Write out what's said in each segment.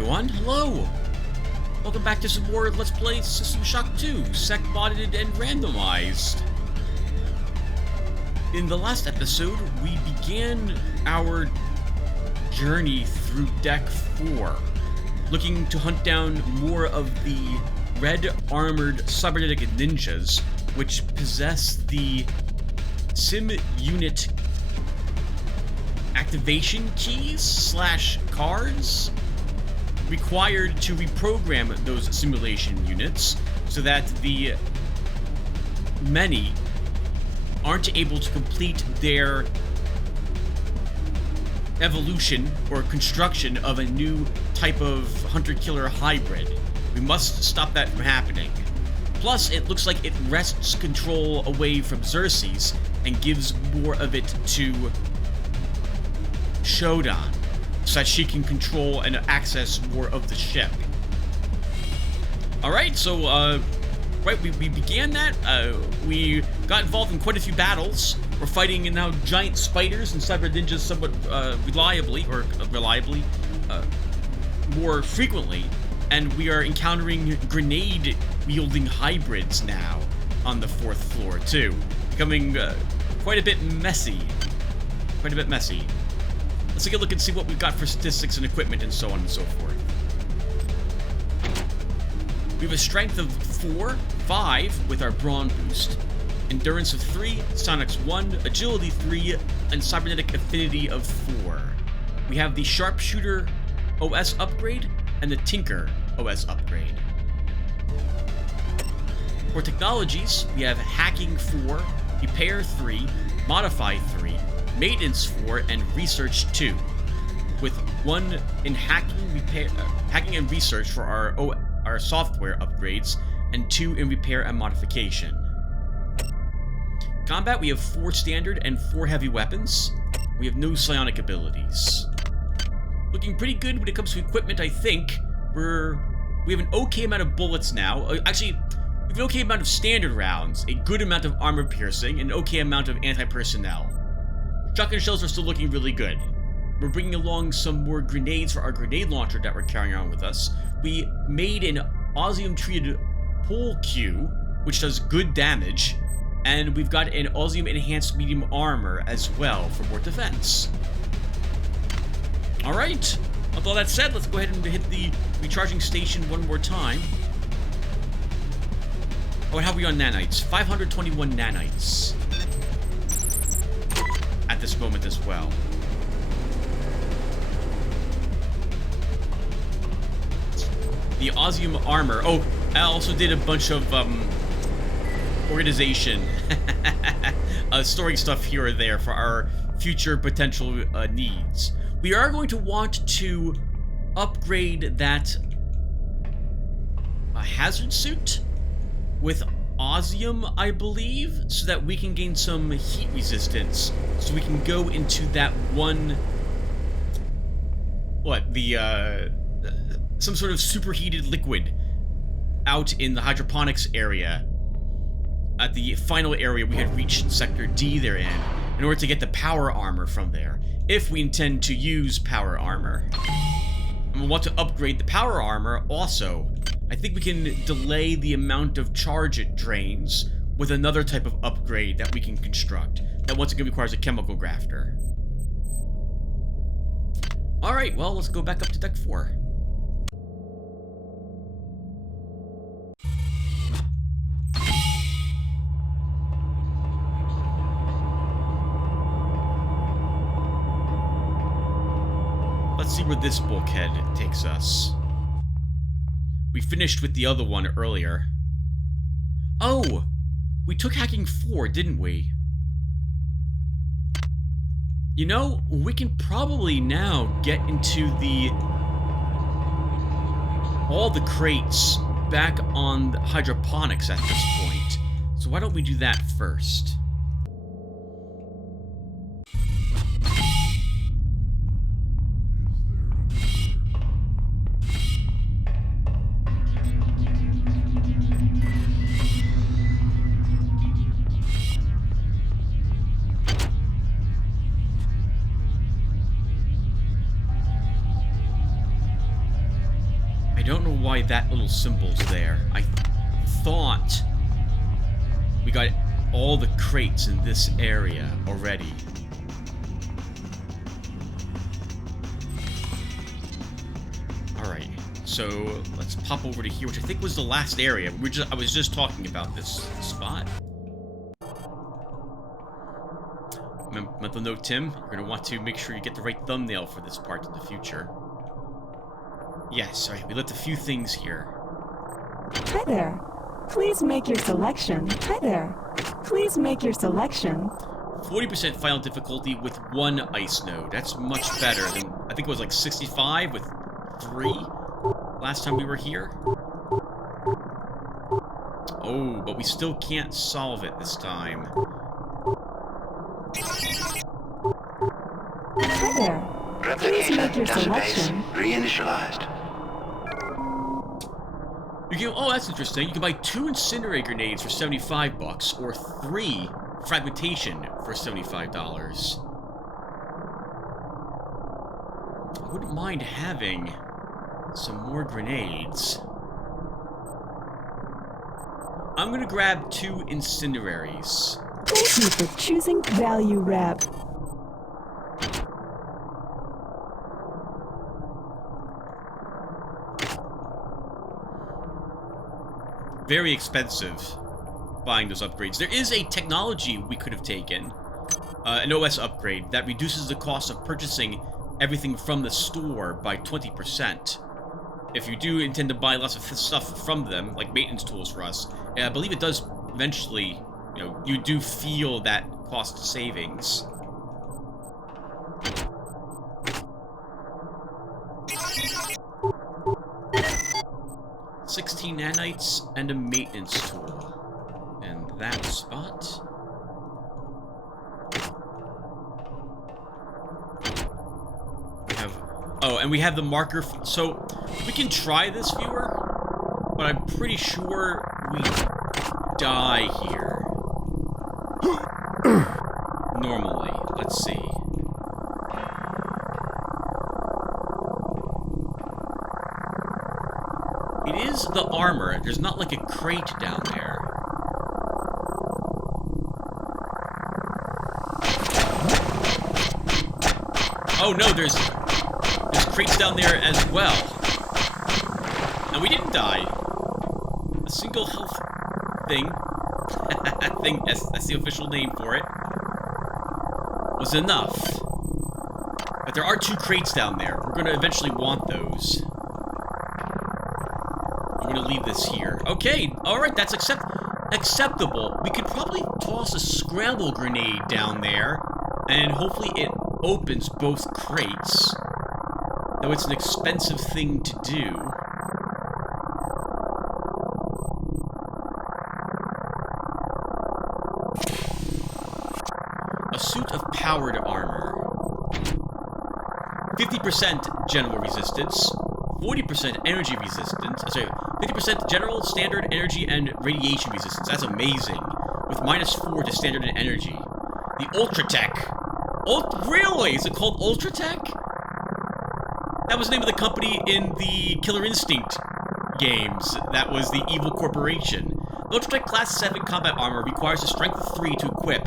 everyone, hello! Welcome back to some more Let's Play System Shock 2, sec-modded and randomized. In the last episode, we began our journey through Deck 4, looking to hunt down more of the red armored cybernetic ninjas, which possess the sim unit activation keys / cards required to reprogram those simulation units so that the many aren't able to complete their evolution or construction of a new type of hunter-killer hybrid. We must stop that from happening. Plus, it looks like it wrests control away from Xerxes and gives more of it to Shodan, so that she can control and access more of the ship. Alright, so, we began that. We got involved in quite a few battles. We're fighting now giant spiders and cyber ninjas somewhat more frequently. And we are encountering grenade-wielding hybrids now on the 4th floor, too. Becoming quite a bit messy. Let's take a look and see what we've got for statistics and equipment and so on and so forth. We have a strength of 5 with our brawn boost, endurance of 3, sonics 1, agility 3, and cybernetic affinity of 4. We have the sharpshooter OS upgrade and the tinker OS upgrade. For technologies, we have hacking 4, repair 3, modify 3, maintenance 4, and research 2, with 1 in hacking and research for our software upgrades, and 2 in repair and modification. Combat, we have 4 standard and 4 heavy weapons. We have no psionic abilities. Looking pretty good when it comes to equipment, I think. We have an okay amount of bullets now. Actually, we have an okay amount of standard rounds, a good amount of armor piercing, and an okay amount of anti-personnel. Shotgun shells are still looking really good. We're bringing along some more grenades for our grenade launcher that we're carrying on with us. We made an Osmium-treated pole Q, which does good damage, and we've got an Osmium-enhanced medium armor as well for more defense. Alright, with all that said, let's go ahead and hit the recharging station one more time. Oh, and how are we on nanites? 521 nanites at this moment as well. The Osmium armor. Oh, I also did a bunch of organization storing stuff here or there for our future potential needs. We are going to want to upgrade that hazard suit with Osmium, I believe, so that we can gain some heat resistance, so we can go into that one, some sort of superheated liquid out in the hydroponics area, at the final area we had reached Sector D therein, in order to get the power armor from there, if we intend to use power armor. And we'll want to upgrade the power armor also. I think we can delay the amount of charge it drains with another type of upgrade that we can construct, that once again requires a chemical grafter. Alright, well, let's go back up to Deck 4. Let's see where this bulkhead takes us. We finished with the other one earlier. Oh! We took hacking 4, didn't we? You know, we can probably now get into all the crates back on the hydroponics at this point. So why don't we do that first? I don't know why that little symbol's there. I thought we got all the crates in this area already. Alright, so let's pop over to here, which I think was the last area. I was just talking about this spot. Mental note, Tim, you're going to want to make sure you get the right thumbnail for this part in the future. Yes, alright, we left a few things here. Hi there. Please make your selection. Hi there. Please make your selection. 40% final difficulty with 1 ice node. That's much better than, I think it was like 65 with 3 last time we were here. Oh, but we still can't solve it this time. Hi there. Please make your selection. Reinitialized. You can, oh, that's interesting. You can buy 2 incinerator grenades for $75 or 3 fragmentation for $75. I wouldn't mind having some more grenades. I'm gonna grab 2 incineraries. Thank you for choosing Value Wrap. Very expensive buying those upgrades. There is a technology we could have taken, an OS upgrade, that reduces the cost of purchasing everything from the store by 20%. If you do intend to buy lots of stuff from them, like maintenance tools for us, I believe it does eventually, you know, you do feel that cost savings. $16 nanites and a maintenance tool. And that spot. We have... Oh, and we have the marker... So, we can try this, viewer, but I'm pretty sure we die here. Normally. Let's see. It is the armor. There's not like a crate down there. Oh no, there's crates down there as well. And we didn't die. A single health thing, I think that's the official name for it, was enough. But there are 2 crates down there. We're gonna eventually want those. I'm gonna leave this here. Okay, alright, that's acceptable. We could probably toss a scramble grenade down there, and hopefully it opens both crates. Though it's an expensive thing to do. A suit of powered armor. 50% general resistance, 40% energy resistance, sorry, 50% general, standard, energy, and radiation resistance. That's amazing. With -4 to standard and energy. The Ultratech. Really? Is it called Ultratech? That was the name of the company in the Killer Instinct games. That was the evil corporation. The Ultratech Class 7 combat armor requires a strength of 3 to equip,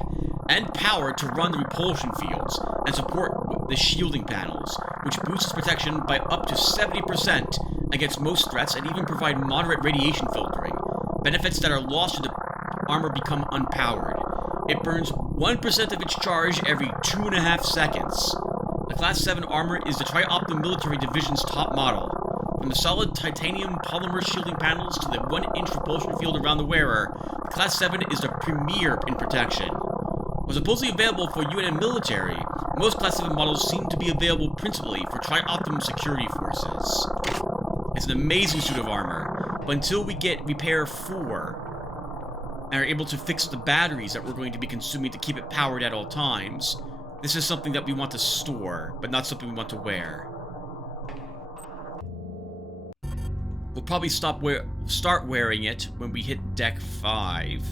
and power to run the repulsion fields, and support the shielding panels, which boosts protection by up to 70% against most threats, and even provide moderate radiation filtering. Benefits that are lost should the armor become unpowered. It burns 1% of its charge every 2.5 seconds. The Class 7 armor is the Tri-Optim Military Division's top model. From the solid titanium polymer shielding panels to the 1-inch repulsion field around the wearer, the Class 7 is the premier in protection. While supposedly available for UN and military, most Class 7 models seem to be available principally for Tri-Optim security forces. It's an amazing suit of armor, but until we get Repair 4, and are able to fix the batteries that we're going to be consuming to keep it powered at all times, this is something that we want to store, but not something we want to wear. We'll probably start wearing it when we hit Deck 5.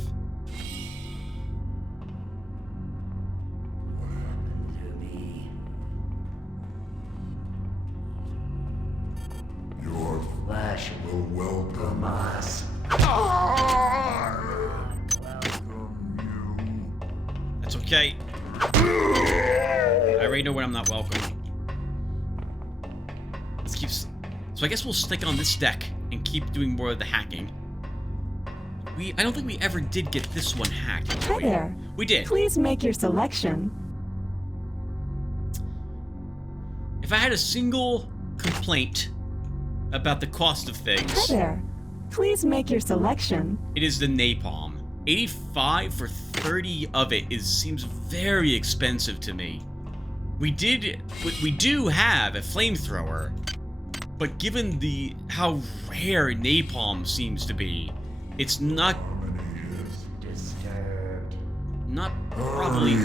Your flesh welcome us. Welcome That's okay. I already know when I'm not welcome. Let's keep... So I guess we'll stick on this deck and keep doing more of the hacking. I don't think we ever did get this one hacked. Did Hi we? there. We did. Please make your selection. If I had a single complaint about the cost of Hi things, there. Please make your selection. it is the napalm. 85 for 30 of it seems very expensive to me. We do have a flamethrower, but given how rare napalm seems to be, it's not probably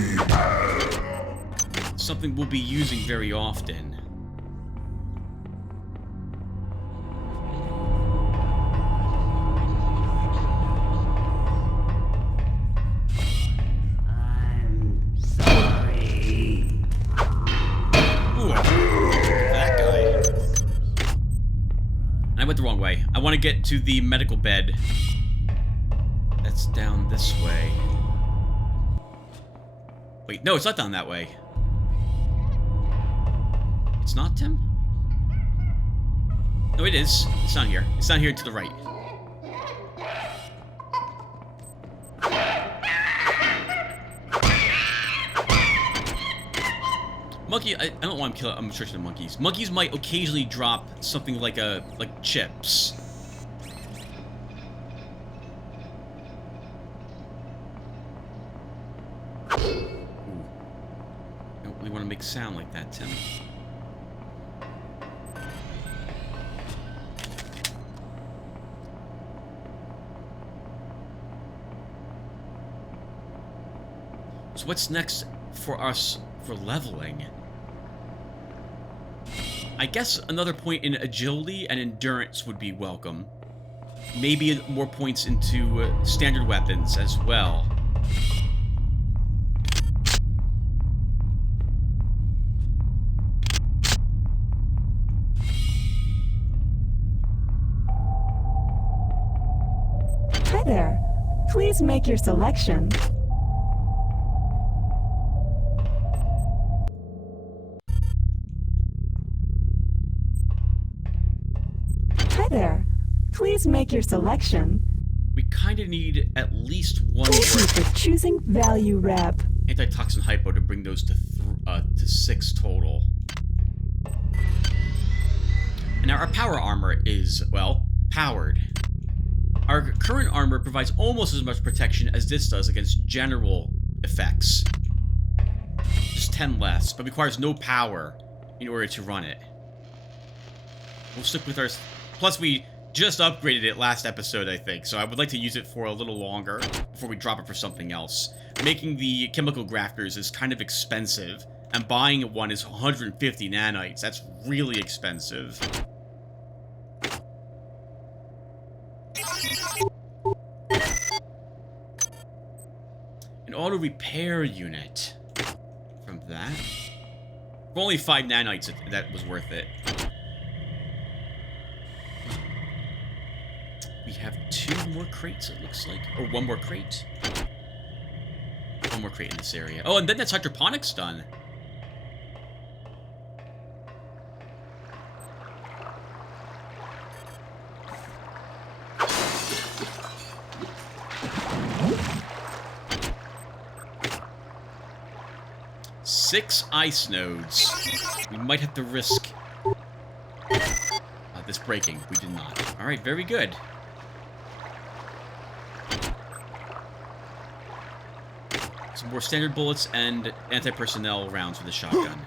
something we'll be using very often. I'm sorry. Ooh, that guy. I went the wrong way. I want to get to the medical bed. That's down this way. Wait, no, it's not down that way. It's not, Tim? No, it is. It's down here. It's down here to the right. Monkey, I don't want to kill. I'm searching the monkeys. Monkeys might occasionally drop something like chips. Ooh. I don't really want to make sound like that, Tim. So what's next for us for leveling? I guess another point in agility and endurance would be welcome. Maybe more points into standard weapons as well. Hi there. Please make your selection. Hi there. Please make your selection. We kind of need at least one Thank you more for choosing Value Rep. antitoxin hypo to bring those to 6 total. And now our power armor is, well, powered. Our current armor provides almost as much protection as this does against general effects. Just 10 less, but requires no power in order to run it. We'll stick with our... Plus, we just upgraded it last episode, I think, so I would like to use it for a little longer before we drop it for something else. Making the chemical grafters is kind of expensive, and buying one is 150 nanites. That's really expensive. An auto repair unit. From that? For only 5 nanites, that was worth it. We have 2 more crates, it looks like. Or 1 more crate. 1 more crate in this area. Oh, and then that's hydroponics done. Six ice nodes. We might have to risk this breaking. We did not. Alright, very good. Some more standard bullets and anti-personnel rounds for the shotgun.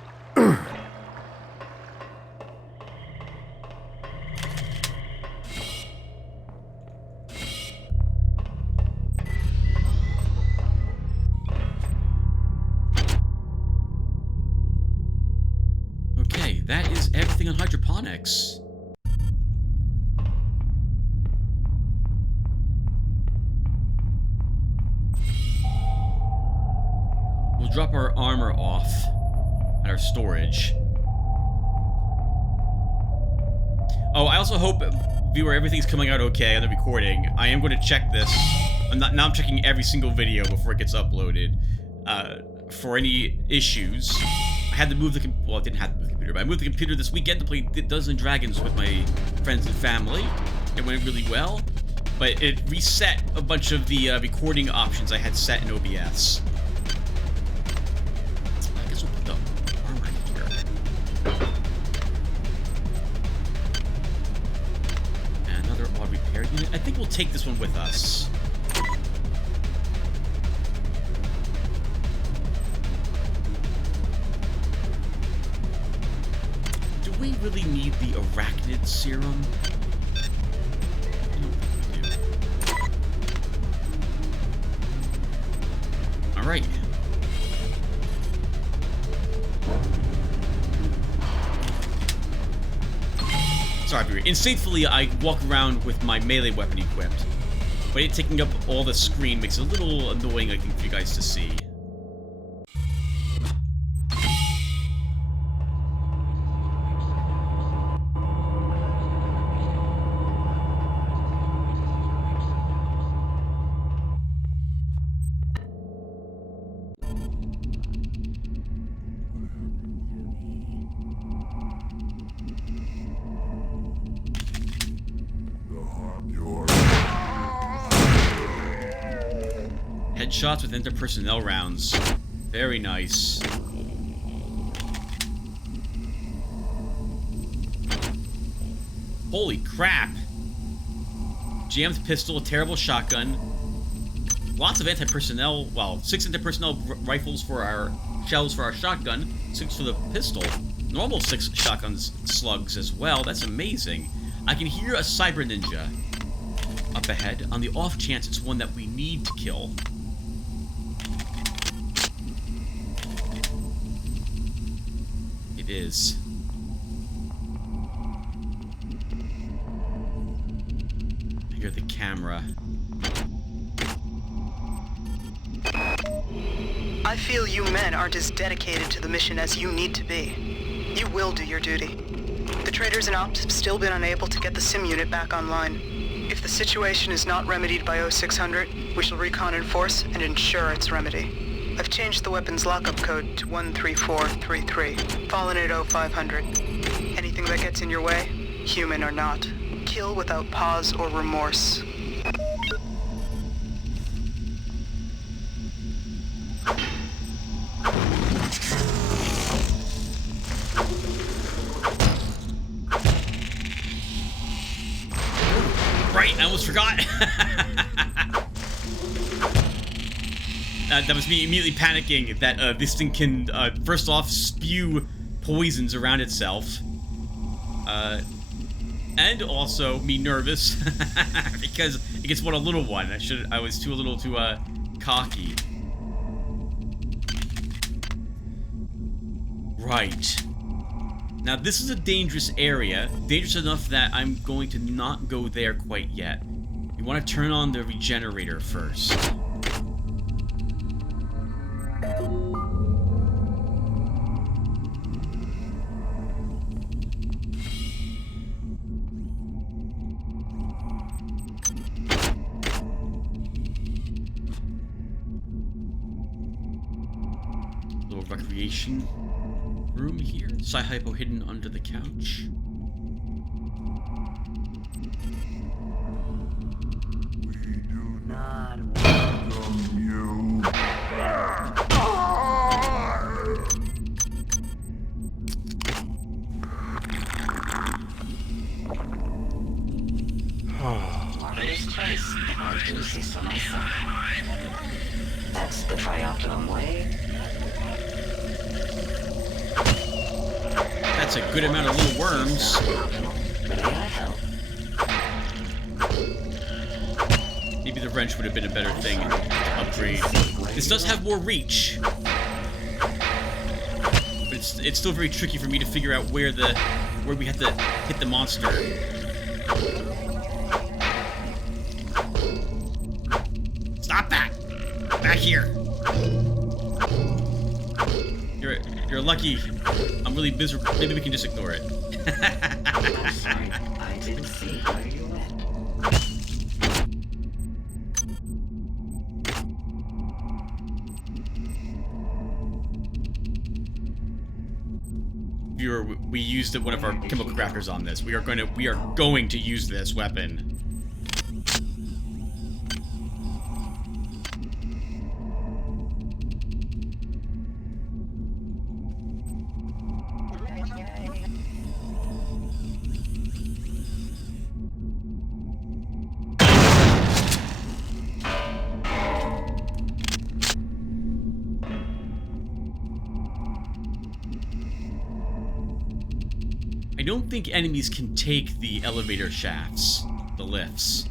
Okay, that is everything on hydroponics. We'll drop our armor off at our storage. Oh, I also hope viewer, everything's coming out okay on the recording. I am going to check this. Now I'm checking every single video before it gets uploaded for any issues. I had to move the well, I didn't have to move the computer, but I moved the computer this weekend to play Dungeons and Dragons with my friends and family. It went really well, but it reset a bunch of the recording options I had set in OBS. I guess we'll put the armor here. And another auto repair unit. I think we'll take this one with us. Do we really need the arachnid serum? I don't think we do. Alright. Sorry, instinctively I walk around with my melee weapon equipped, but it taking up all the screen makes it a little annoying, I think, for you guys to see. Headshots with interpersonnel rounds. Very nice. Holy crap! Jammed pistol, a terrible shotgun. Lots of anti-personnel, well, 6 anti-personnel rifles for our shells for our shotgun, 6 for the pistol. Normal 6 shotguns slugs as well. That's amazing. I can hear a cyber ninja up ahead on the off chance it's one that we need to kill. It is. I hear the camera. I feel you men aren't as dedicated to the mission as you need to be. You will do your duty. The traders and ops have still been unable to get the sim unit back online. If the situation is not remedied by 0600, we shall recon in force and ensure its remedy. I've changed the weapon's lockup code to 13433, fallen at 0500. Anything that gets in your way, human or not, kill without pause or remorse. Right, I almost forgot. That was me immediately panicking that this thing can, first off, spew poisons around itself. And also me nervous because it gets a little one. I was a little too cocky. Right. Now this is a dangerous area. Dangerous enough that I'm going to not go there quite yet. You want to turn on the regenerator first. Little recreation room here. Sci-Hypo hidden under the couch. We do not welcome you. This place can't do this for myself. That's the triathlon way. That's a good amount of little worms. May I help? Maybe the wrench would have been a better thing to upgrade. This does have more reach. But it's still very tricky for me to figure out where we have to hit the monster. Stop that! Back here! You're lucky. I'm really miserable. Maybe we can just ignore it. Last night, I didn't see where you went. We used one of our chemical crafters on this. We are going to use this weapon. I don't think enemies can take the elevator shafts, the lifts.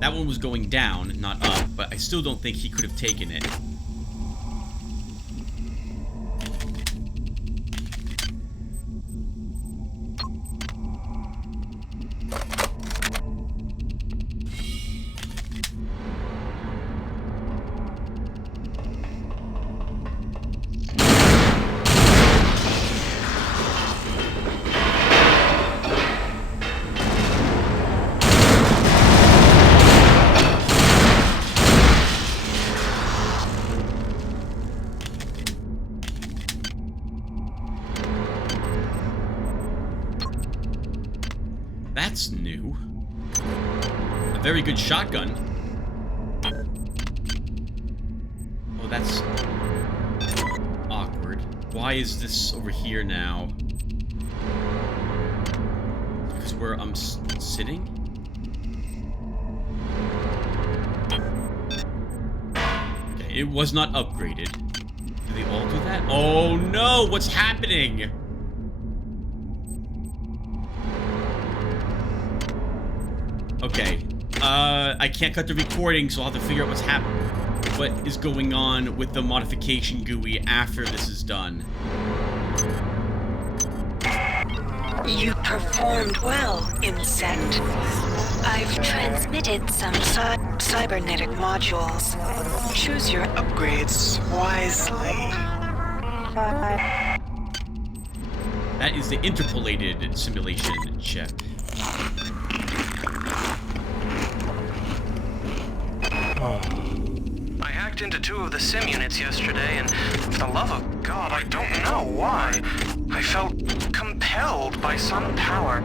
That one was going down, not up, but I still don't think he could have taken it. That's new. A very good shotgun. Oh, that's awkward. Why is this over here now? Because where I'm sitting? Okay, it was not upgraded. Do they all do that? Oh no! What's happening? Okay, I can't cut the recording, so I'll have to figure out what is going on with the modification GUI after this is done. You performed well, insect. I've transmitted some cybernetic modules. Choose your upgrades wisely. That is the interpolated simulation chip. I hacked into 2 of the sim units yesterday, and for the love of God, I don't know why. I felt compelled by some power.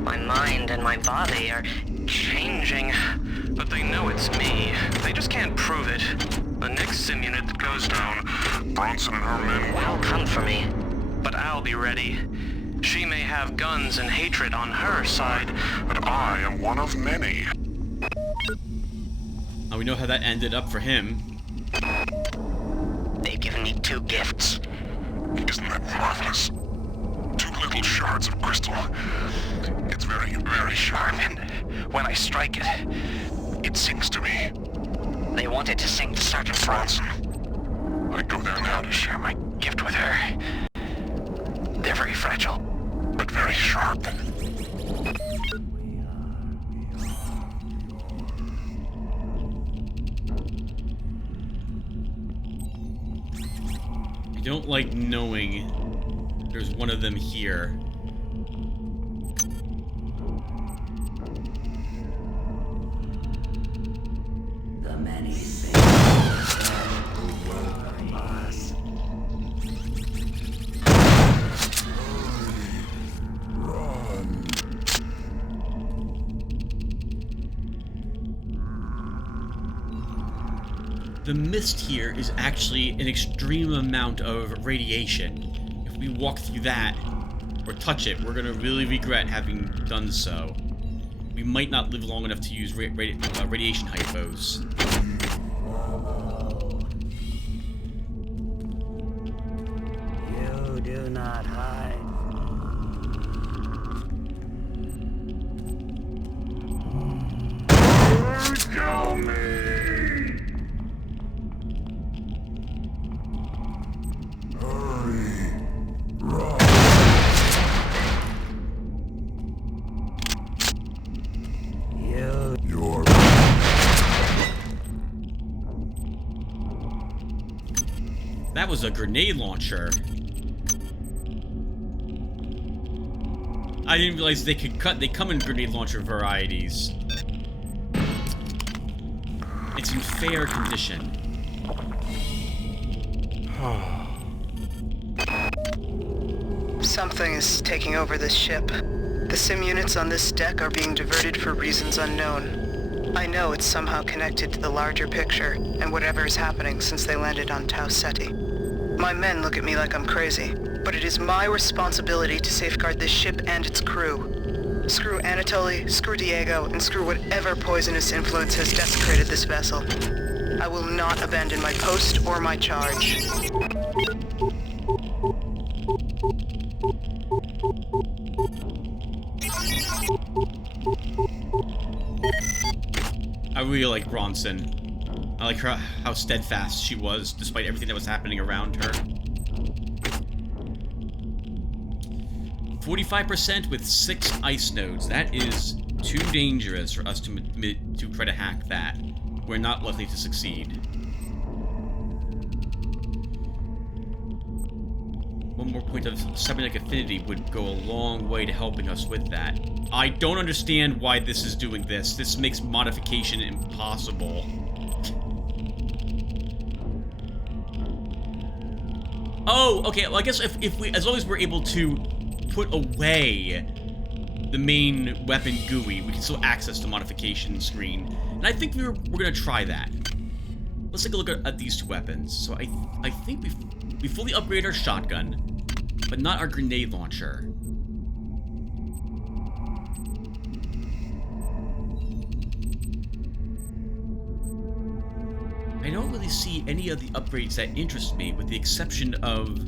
My mind and my body are changing, but they know it's me. They just can't prove it. The next sim unit that goes down, Bronson and her men will come for me. But I'll be ready. She may have guns and hatred on her side, but I am one of many. Now we know how that ended up for him. They've given me 2 gifts. Isn't that marvelous? 2 little shards of crystal. It's very, very sharp, and when I strike it, it sings to me. They wanted to sing to Sergeant Bronson. I go there now to share my gift with her. They're very fragile, but very sharp. I don't like knowing there's one of them here. The many things who were us. The mist here is actually an extreme amount of radiation. If we walk through that, or touch it, we're gonna really regret having done so. We might not live long enough to use radiation hypos. You do not hide. Kill me! Hurry! Run! You're... That was a grenade launcher. I didn't realize they come in grenade launcher varieties. It's in fair condition. Something is taking over this ship. The sim units on this deck are being diverted for reasons unknown. I know it's somehow connected to the larger picture and whatever is happening since they landed on Tau Ceti. My men look at me like I'm crazy, but it is my responsibility to safeguard this ship and its crew. Screw Anatoly, screw Diego, and screw whatever poisonous influence has desecrated this vessel. I will not abandon my post or my charge. I really like Bronson. I like her, how steadfast she was, despite everything that was happening around her. 45% with 6 ice nodes. That is too dangerous for us to try to hack that. We're not likely to succeed. One more point of cybernetic affinity would go a long way to helping us with that. I don't understand why this is doing this. This makes modification impossible. Oh, okay. Well, I guess if we, as long as we're able to put away the main weapon GUI, we can still access the modification screen. And I think we're gonna try that. Let's take a look at these 2 weapons. So I think we fully upgrade our shotgun, but not our grenade launcher. I don't really see any of the upgrades that interest me, with the exception of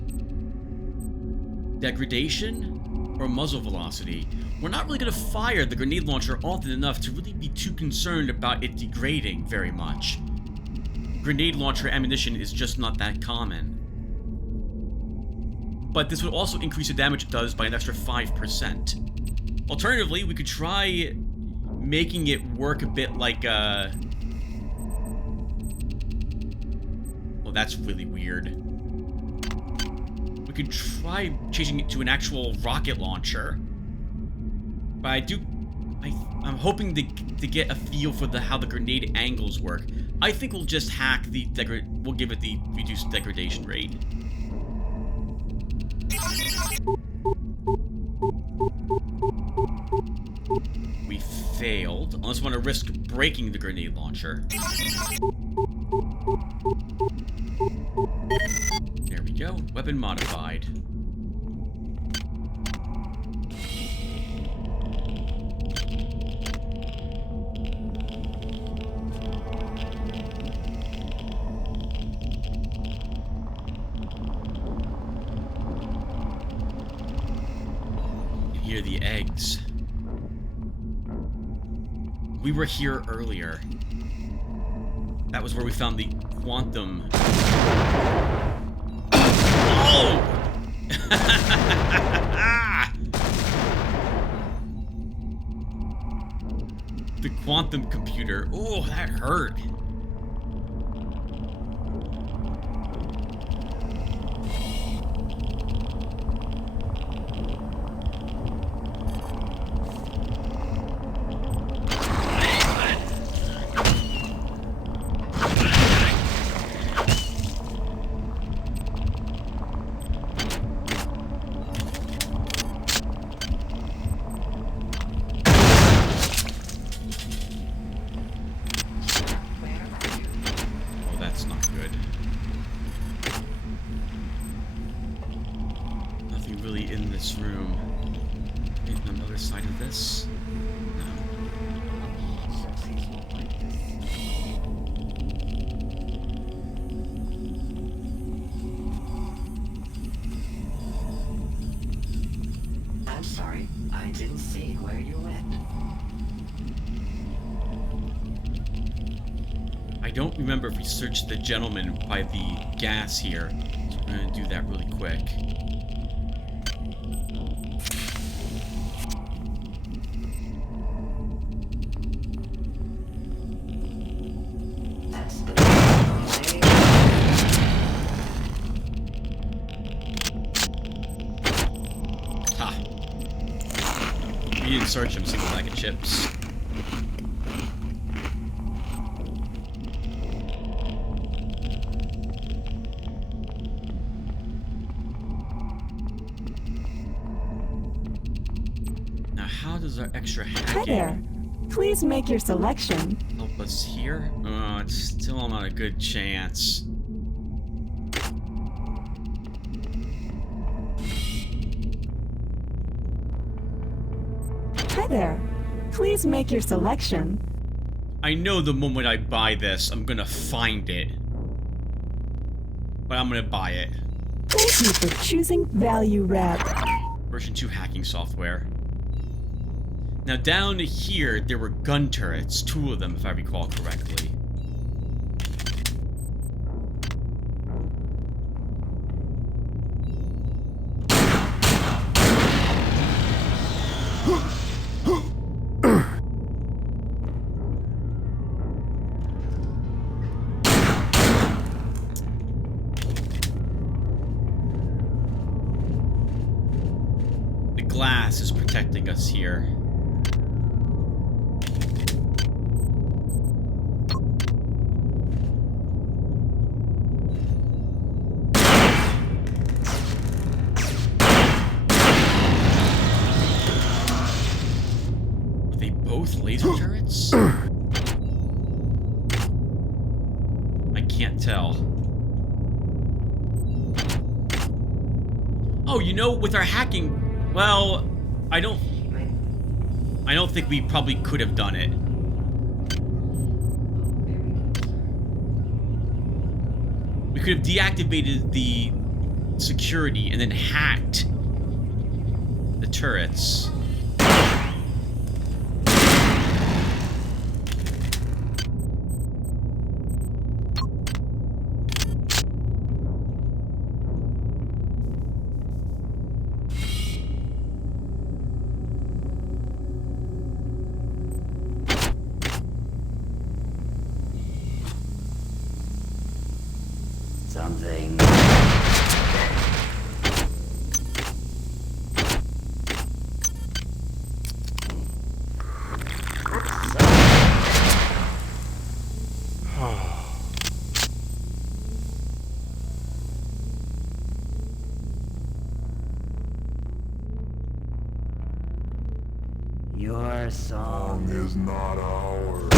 degradation or muzzle velocity. We're not really going to fire the grenade launcher often enough to really be too concerned about it degrading very much. Grenade launcher ammunition is just not that common. But this would also increase the damage it does by an extra 5%. Alternatively, we could try making it work a bit like a... Well, that's really weird. We could try changing it to an actual rocket launcher. But I'm hoping to get a feel for how the grenade angles work. I think we'll just hack the we'll give it the reduced degradation rate. We failed, unless we want to risk breaking the grenade launcher. There we go. Weapon modified. Here are the eggs. We were here earlier. That was where we found the quantum... Oh! The quantum computer. Oh, that hurt. I don't remember if we searched the gentleman by the gas here, so we're gonna do that really quick. We didn't search him, single bag of chips. Now, how does our extra Hi hacking there. Please make your selection. help us here? Oh, it's still not a good chance. Hi there. Please make your selection. I know the moment I buy this, I'm gonna find it. But I'm gonna buy it. Thank you for choosing Value Rep. Version 2 hacking software. Now down here, there were gun turrets. 2 of them, if I recall correctly. The glass is protecting us here. Are they both laser turrets? I can't tell. Oh, you know, with our hacking, well, I don't think we probably could have done it. We could have deactivated the security and then hacked the turrets. Something. Your song Is not ours.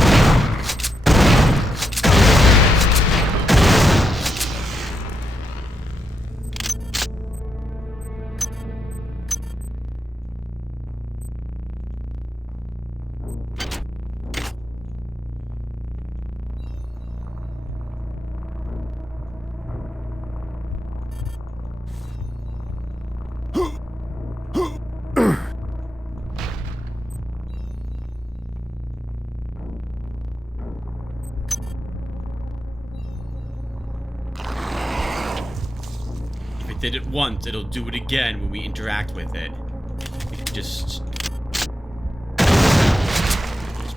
If it did it once, it'll do it again when we interact with it. We can just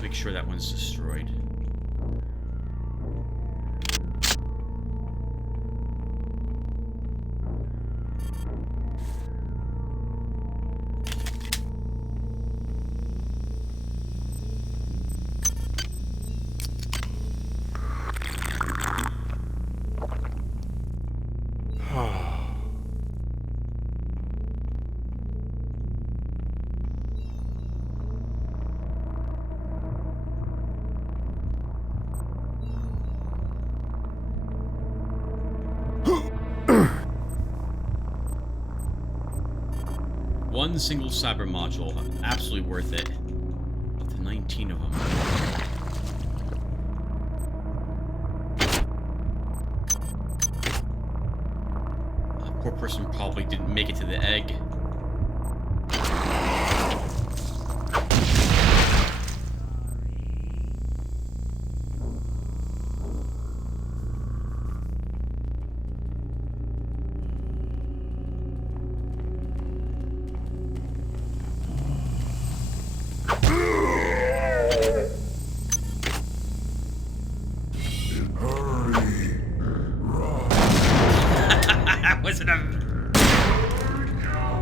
make sure that one's destroyed. One single cyber module, absolutely worth it. Up to 19 of them. That poor person probably didn't make it to the egg.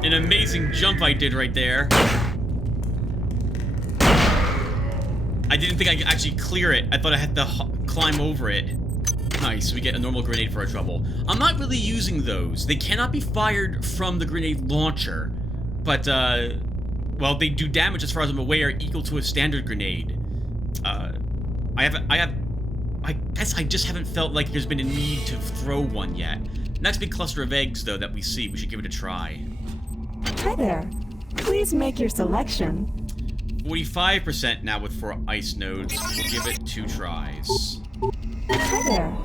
An amazing jump I did right there. I didn't think I could actually clear it. I thought I had to climb over it. Nice, we get a normal grenade for our trouble. I'm not really using those. They cannot be fired from the grenade launcher. But, well, they do damage as far as I'm aware equal to a standard grenade. I guess I just haven't felt like there's been a need to throw one yet. Next big cluster of eggs, though, that we see, we should give it a try. Hi there. Please make your selection. 45% now with 4 ice nodes. We'll give it 2 tries. Hi there.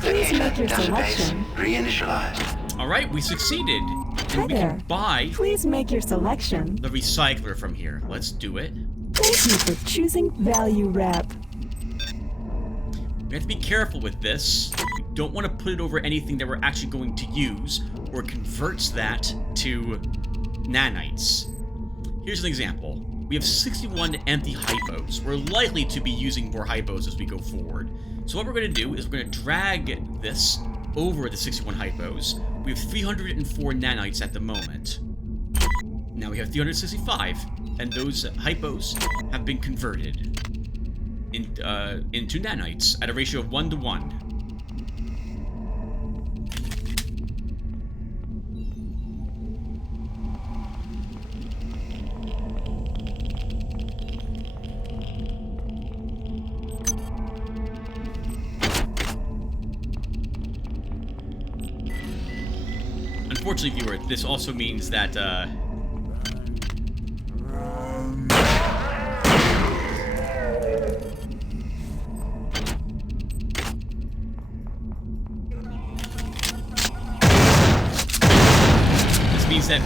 Please make your selection. Reinitialized. Alright, we succeeded. Hi And we there. can buy Please make your selection. the recycler from here. Let's do it. Thank you for choosing Value Wrap. We have to be careful with this. We don't want to put it over anything that we're actually going to use, or it converts that to nanites. Here's an example. We have 61 empty hypos. We're likely to be using more hypos as we go forward. So what we're going to do is we're going to drag this over the 61 hypos. We have 304 nanites at the moment. Now we have 365, and those hypos have been converted into nanites at a ratio of 1 to 1. Unfortunately, viewer, this also means that, that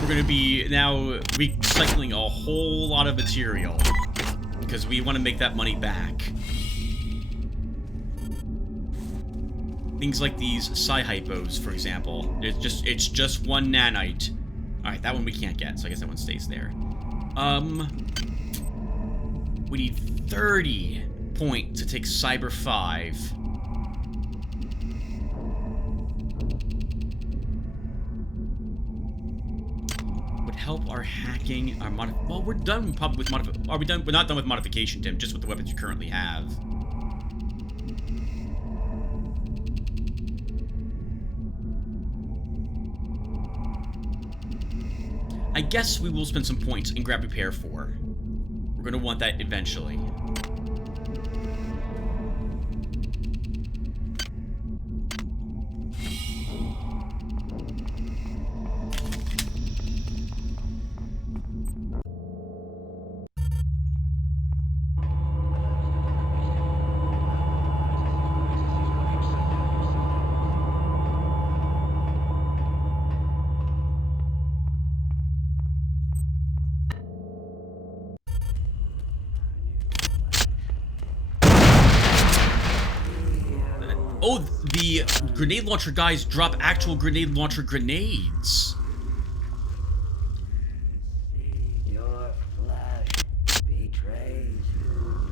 we're going to be now recycling a whole lot of material because we want to make that money back. Things like these Psi-Hypos, for example. It's just 1 nanite. Alright, that one we can't get, so I guess that one stays there. We need 30 points to take Cyber 5. Help our hacking, our well, we're done probably with are we done? We're not done with modification, Tim. Just with the weapons you currently have. I guess we will spend some points and grab repair 4. We're gonna want that eventually. Oh, the grenade launcher guys drop actual grenade launcher grenades. Your flesh betrays you.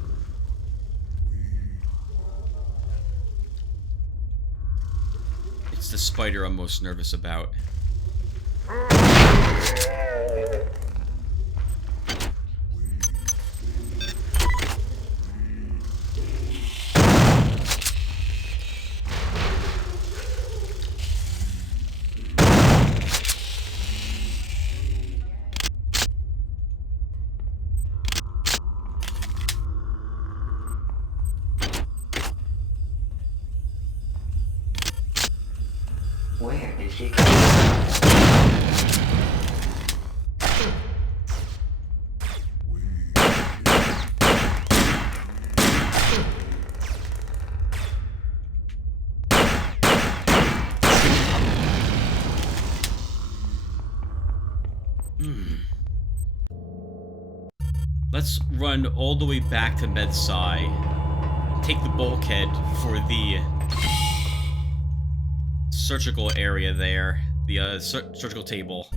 It's the spider I'm most nervous about. Where did she go? Let's run all the way back to Medsci. Take the bulkhead for the surgical area there. The surgical table.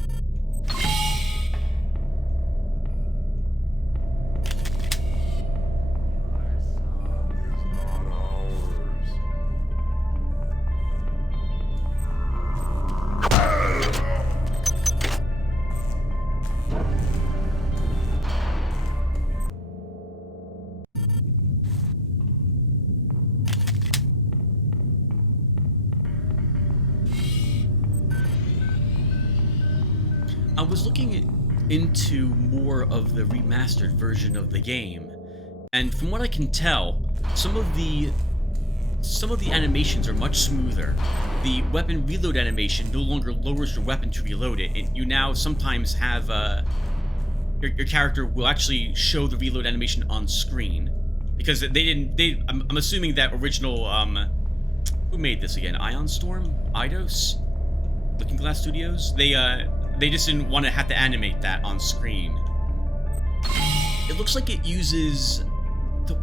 was looking into more of the remastered version of the game, and from what I can tell, some of the animations are much smoother. The weapon reload animation no longer lowers your weapon to reload it. You now sometimes have your character will actually show the reload animation on screen, because I'm assuming that original who made this again? Ion Storm? Eidos? Looking Glass Studios? They just didn't want to have to animate that on screen. It looks like it uses,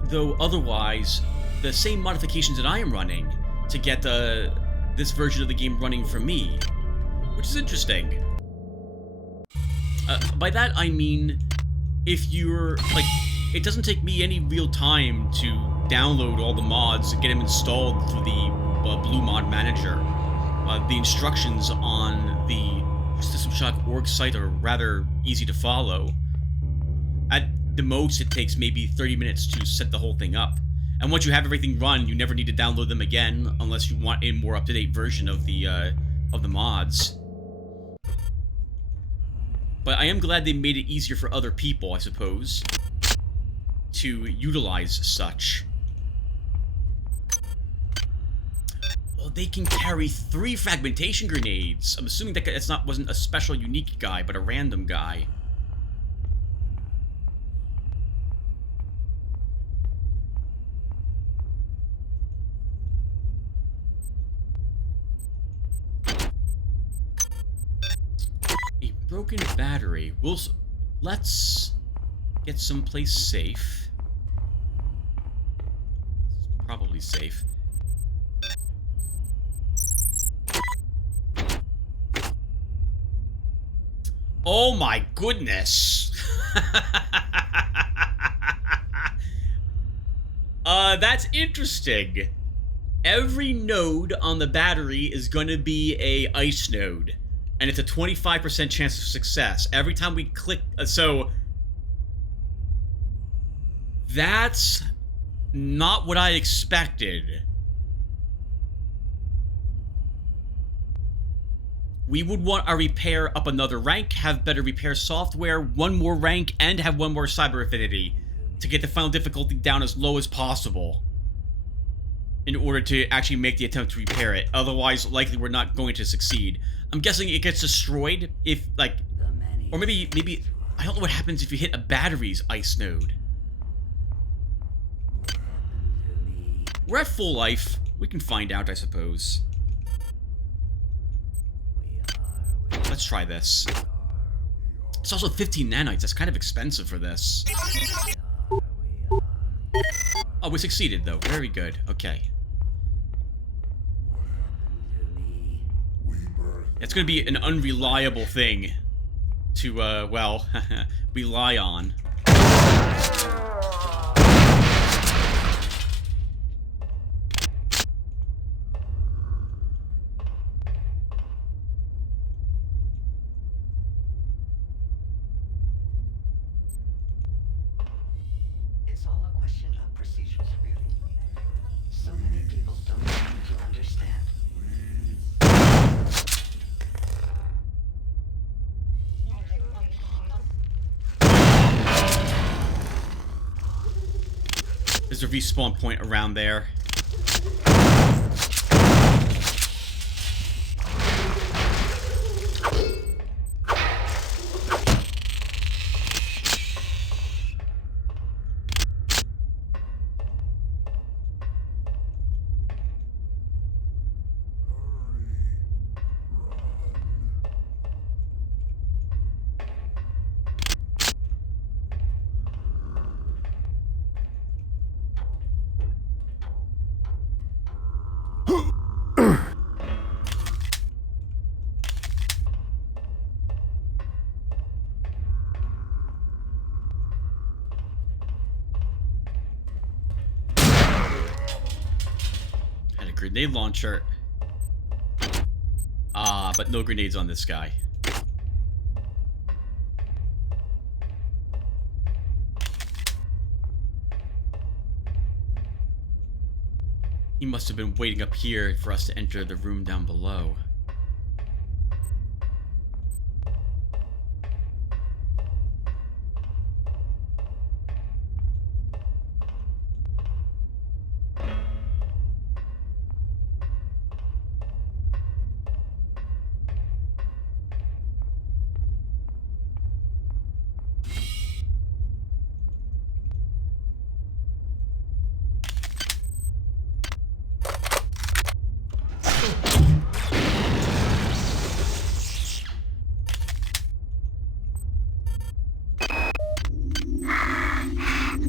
though otherwise, the same modifications that I am running to get this version of the game running for me, which is interesting. By that I mean, if you're, like, it doesn't take me any real time to download all the mods and get them installed through the Blue Mod Manager. The instructions on the System Shock org site are rather easy to follow. At the most, it takes maybe 30 minutes to set the whole thing up. And once you have everything run, you never need to download them again, unless you want a more up-to-date version of the mods. But I am glad they made it easier for other people, I suppose, to utilize such. Well, they can carry 3 fragmentation grenades. I'm assuming that wasn't a special unique guy, but a random guy. A broken battery. Let's get someplace safe. Probably safe. Oh my goodness! That's interesting. Every node on the battery is going to be a ice node, and it's a 25% chance of success every time we click. So that's not what I expected. We would want our repair up another rank, have better repair software, one more rank, and have one more cyber affinity to get the final difficulty down as low as possible in order to actually make the attempt to repair it. Otherwise, likely we're not going to succeed. I'm guessing it gets destroyed if, like, or maybe, I don't know what happens if you hit a battery's ice node. We're at full life. We can find out, I suppose. Let's try this. It's also 15 nanites. That's kind of expensive for this. Oh, we succeeded, though. Very good. Okay. It's going to be an unreliable thing to, well, rely on. There's a respawn point around there. Grenade launcher. But no grenades on this guy. He must have been waiting up here for us to enter the room down below.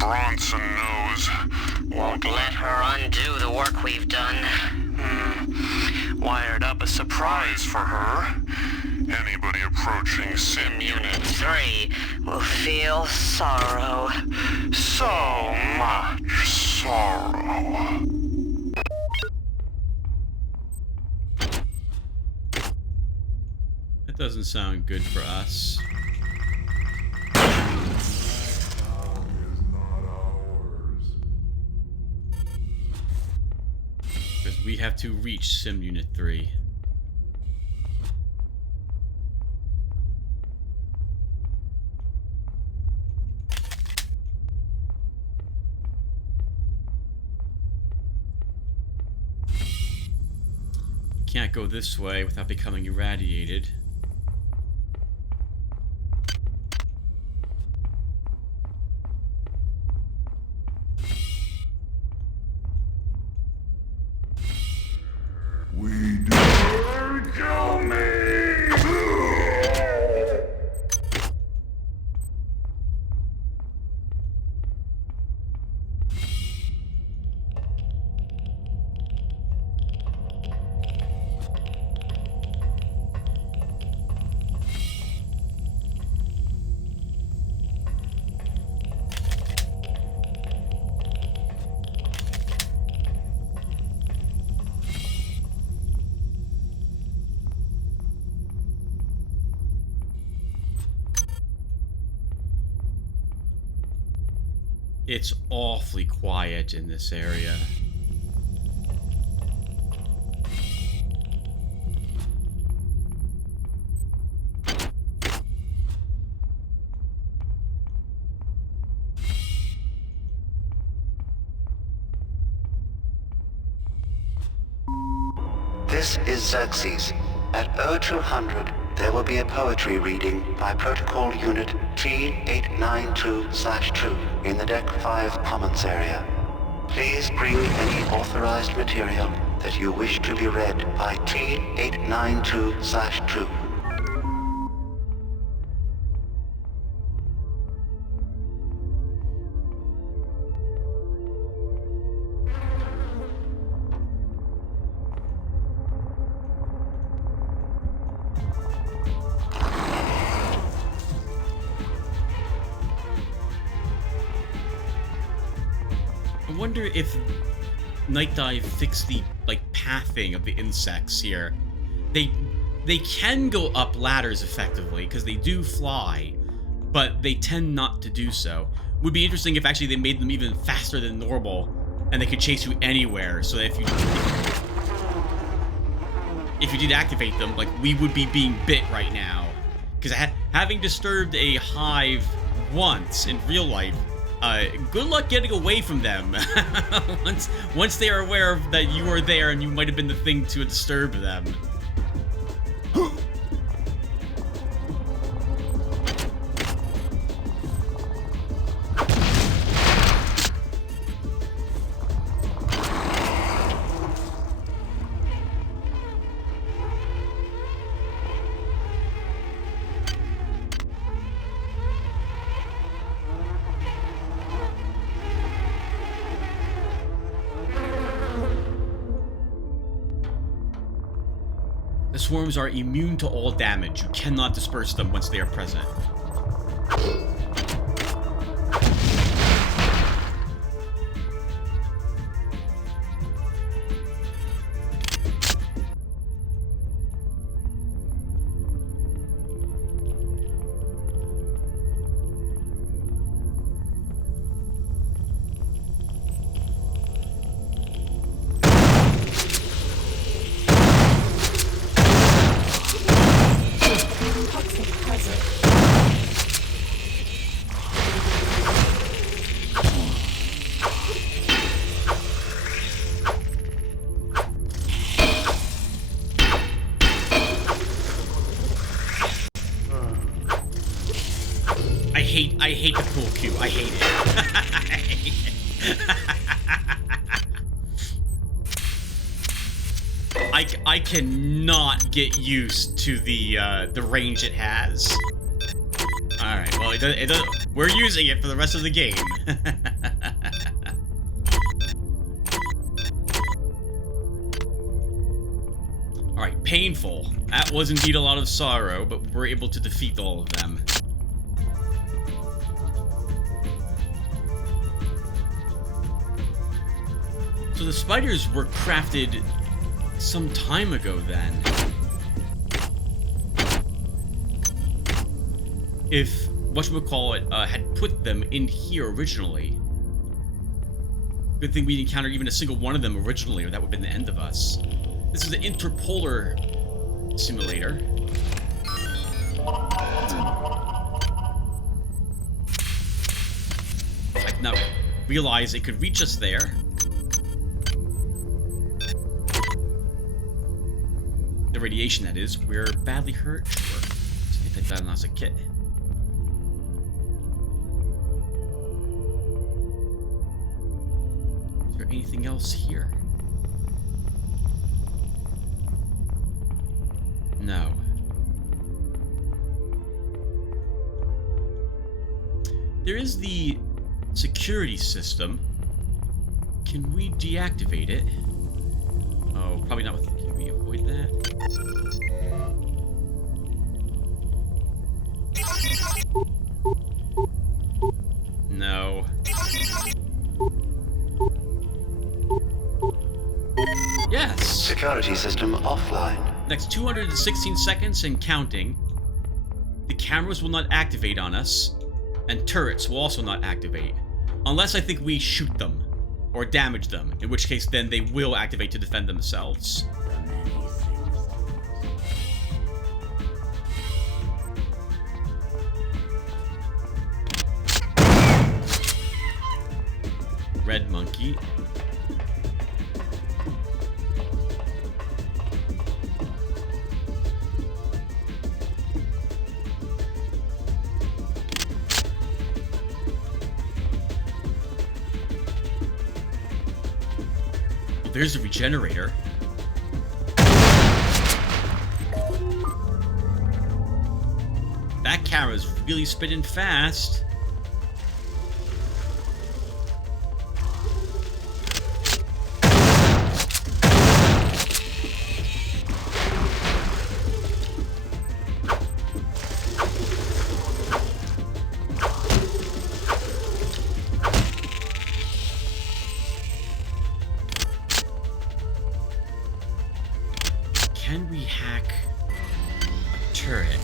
Bronson knows. Won't let her undo the work we've done. Wired up a surprise for her. Anybody approaching Sim Unit 3 will feel sorrow. So much sorrow. That doesn't sound good for us. Because we have to reach Sim Unit 3. Can't go this way without becoming irradiated. We do kill me! It's awfully quiet in this area. This is Xerxes. At 0200, there will be a poetry reading by Protocol Unit T892/2 in the Deck 5 Commons area. Please bring any authorized material that you wish to be read by T892/2. I wonder if Night Dive fixed the, pathing of the insects here. They can go up ladders effectively, because they do fly, but they tend not to do so. Would be interesting if actually they made them even faster than normal, and they could chase you anywhere, so that if you did activate them, we would be being bit right now. Because having disturbed a hive once in real life, good luck getting away from them. once they are aware that you are there and you might have been the thing to disturb them. The swarms are immune to all damage. You cannot disperse them once they are present. I hate the pool cue. I hate it. I cannot get used to the range it has. All right, well, we're using it for the rest of the game. Painful. That was indeed a lot of sorrow, but we're able to defeat all of them. So the spiders were crafted some time ago then. If whatchamacallit had put them in here originally. Good thing we encountered even a single one of them originally, or that would have been the end of us. This is the interpolar simulator. I did not realize it could reach us there. The radiation, that is. We're badly hurt. Sure. Anti-diagnostic kit. Is there anything else here? No. There is the security system. Can we deactivate it? Oh, probably not with... Can we avoid that? No. Yes! Security system offline. Next 216 seconds and counting, the cameras will not activate on us, and turrets will also not activate. Unless I think we shoot them, or damage them, in which case then they will activate to defend themselves. Red monkey. There's the regenerator. That camera's really spinning fast. Can we hack a turret?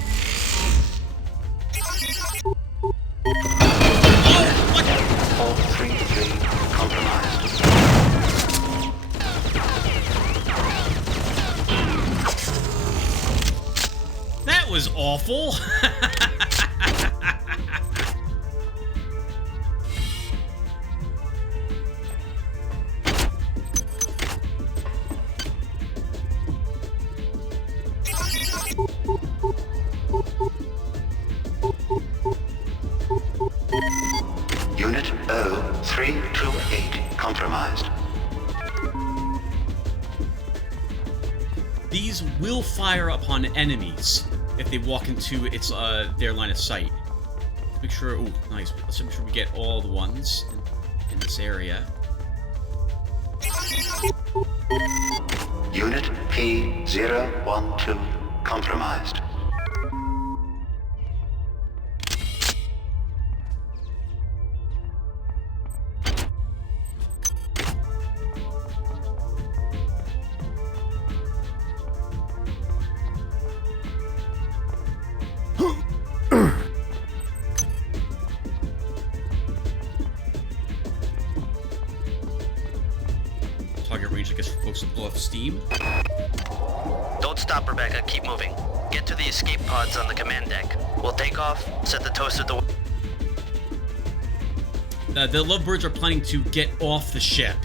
Oh, what? All 3-3 compromised. That was awful. Unit O328 compromised. These will fire upon enemies if they walk into its their line of sight. Make sure. Oh, nice. Let's make sure we get all the ones in this area. Unit P012 compromised. Target range, I guess, for folks to blow off steam. Don't stop, Rebecca. Keep moving. Get to the escape pods on the command deck. We'll take off, set the toaster to... The lovebirds are planning to get off the ship.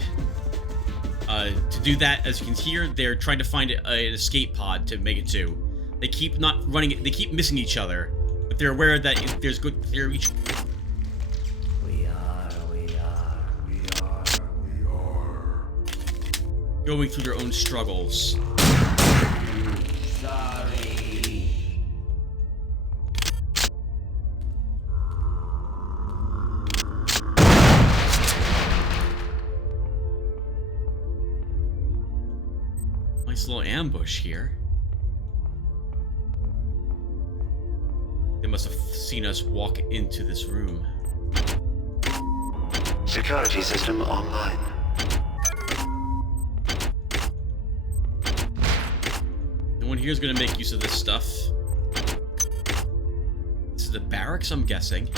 To do that, as you can hear, they're trying to find an escape pod to make it to. They keep not running it. They keep missing each other, but they're aware that if there's good. They're each. We are. Going through their own struggles. Sorry. Nice little ambush here. seen us walk into this room. Security system online. No one here is going to make use of this stuff. This is the barracks, I'm guessing.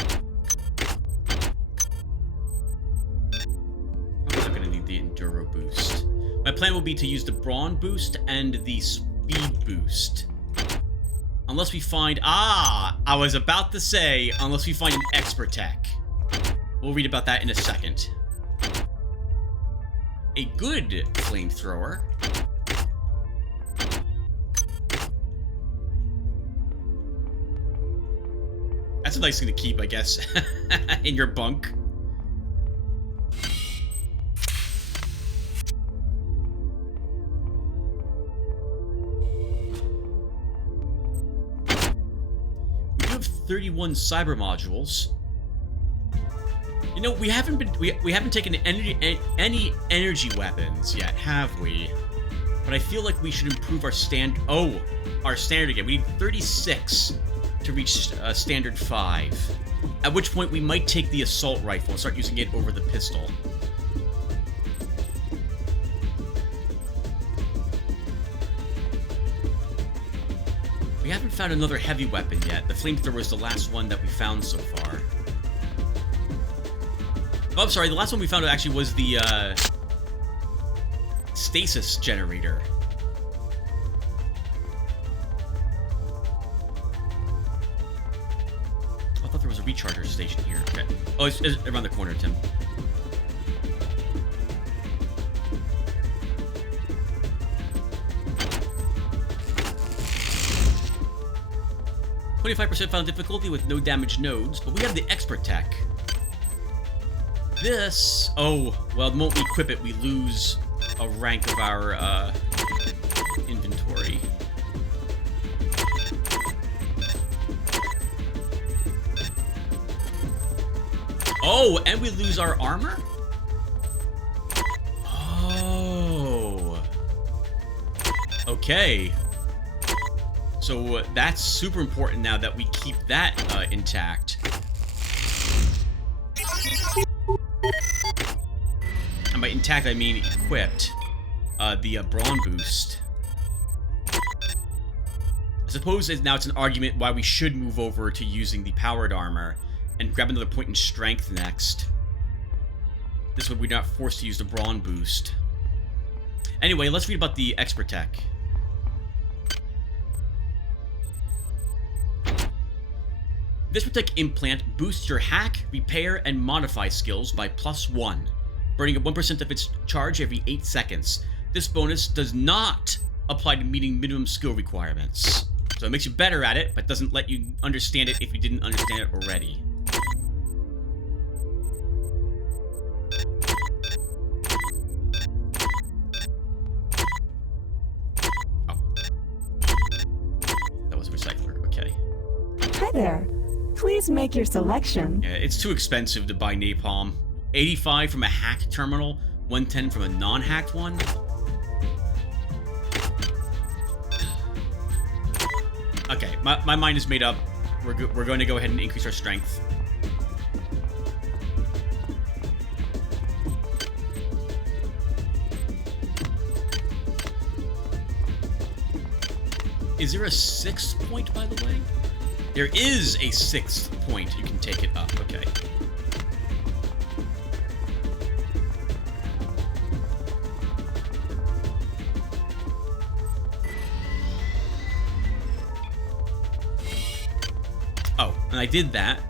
I'm not going to need the Enduro boost. My plan will be to use the Brawn boost and the Speed boost. Unless we find... Ah! I was about to say, unless we find an Expert Tech. We'll read about that in a second. A good flamethrower. That's a nice thing to keep, I guess, in your bunk. We do have 31 cyber modules. You know, we haven't taken any energy weapons yet, have we? But I feel like we should improve our our standard again. We need 36 to reach standard 5. At which point we might take the assault rifle and start using it over the pistol. We haven't found another heavy weapon yet. The flamethrower is the last one that we found so far. Oh, I'm sorry, the last one we found actually was the, stasis generator. I thought there was a recharger station here. Okay. Oh, it's around the corner, Tim. "25% found difficulty with no damaged nodes, but we have the Expert Tech. This... Oh, well, the moment we equip it, we lose a rank of our, inventory. Oh, and we lose our armor? Oh. Okay. So that's super important now that we keep that intact. And by intact, I mean equipped. The Brawn boost. I suppose now it's an argument why we should move over to using the powered armor and grab another point in strength next. This way we're not forced to use the Brawn boost. Anyway, let's read about the Expert Tech. This Protect implant boosts your hack, repair, and modify skills by +1, burning up 1% of its charge every 8 seconds. This bonus does not apply to meeting minimum skill requirements. So it makes you better at it, but doesn't let you understand it if you didn't understand it already. Oh. That was a recycler, okay. Hi there. Please make your selection. Yeah, it's too expensive to buy napalm. 85 from a hacked terminal, 110 from a non-hacked one. Okay, my mind is made up. We're going to go ahead and increase our strength. Is there a 6th point, by the way? There is a 6th point. You can take it up. Okay. Oh, and I did that,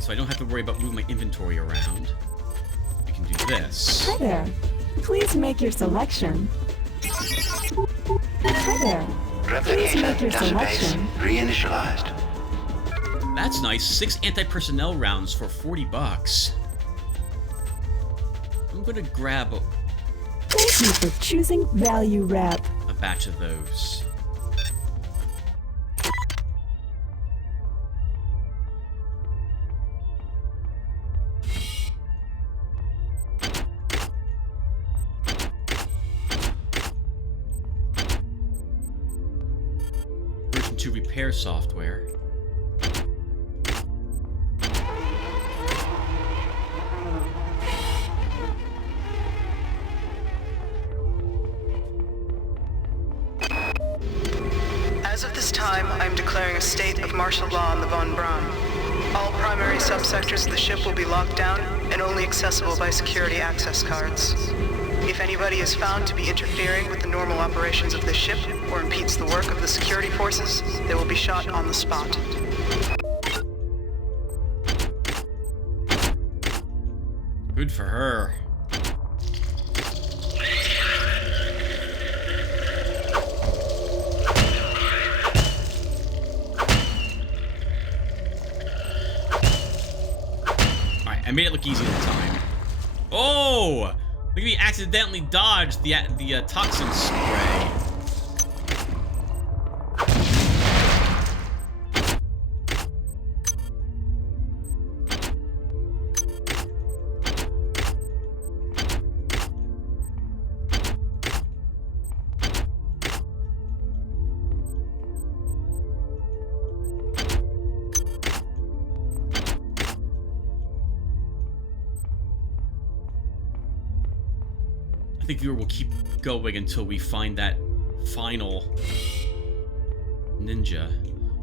so I don't have to worry about moving my inventory around. We can do this. Hi there. Please make your selection. Hi there. Please make your selection. Reinitialized. That's nice. 6 anti-personnel rounds for $40. I'm gonna grab Thank you for choosing Value Rep. a batch of those. Version 2 repair software. time, I am declaring a state of martial law on the Von Braun. All primary subsectors of the ship will be locked down and only accessible by security access cards. If anybody is found to be interfering with the normal operations of this ship or impedes the work of the security forces, they will be shot on the spot. Good for her. Alright, I made it look easy this time. Oh! Look at me accidentally dodged the toxin spray. I think viewer will keep going until we find that final ninja.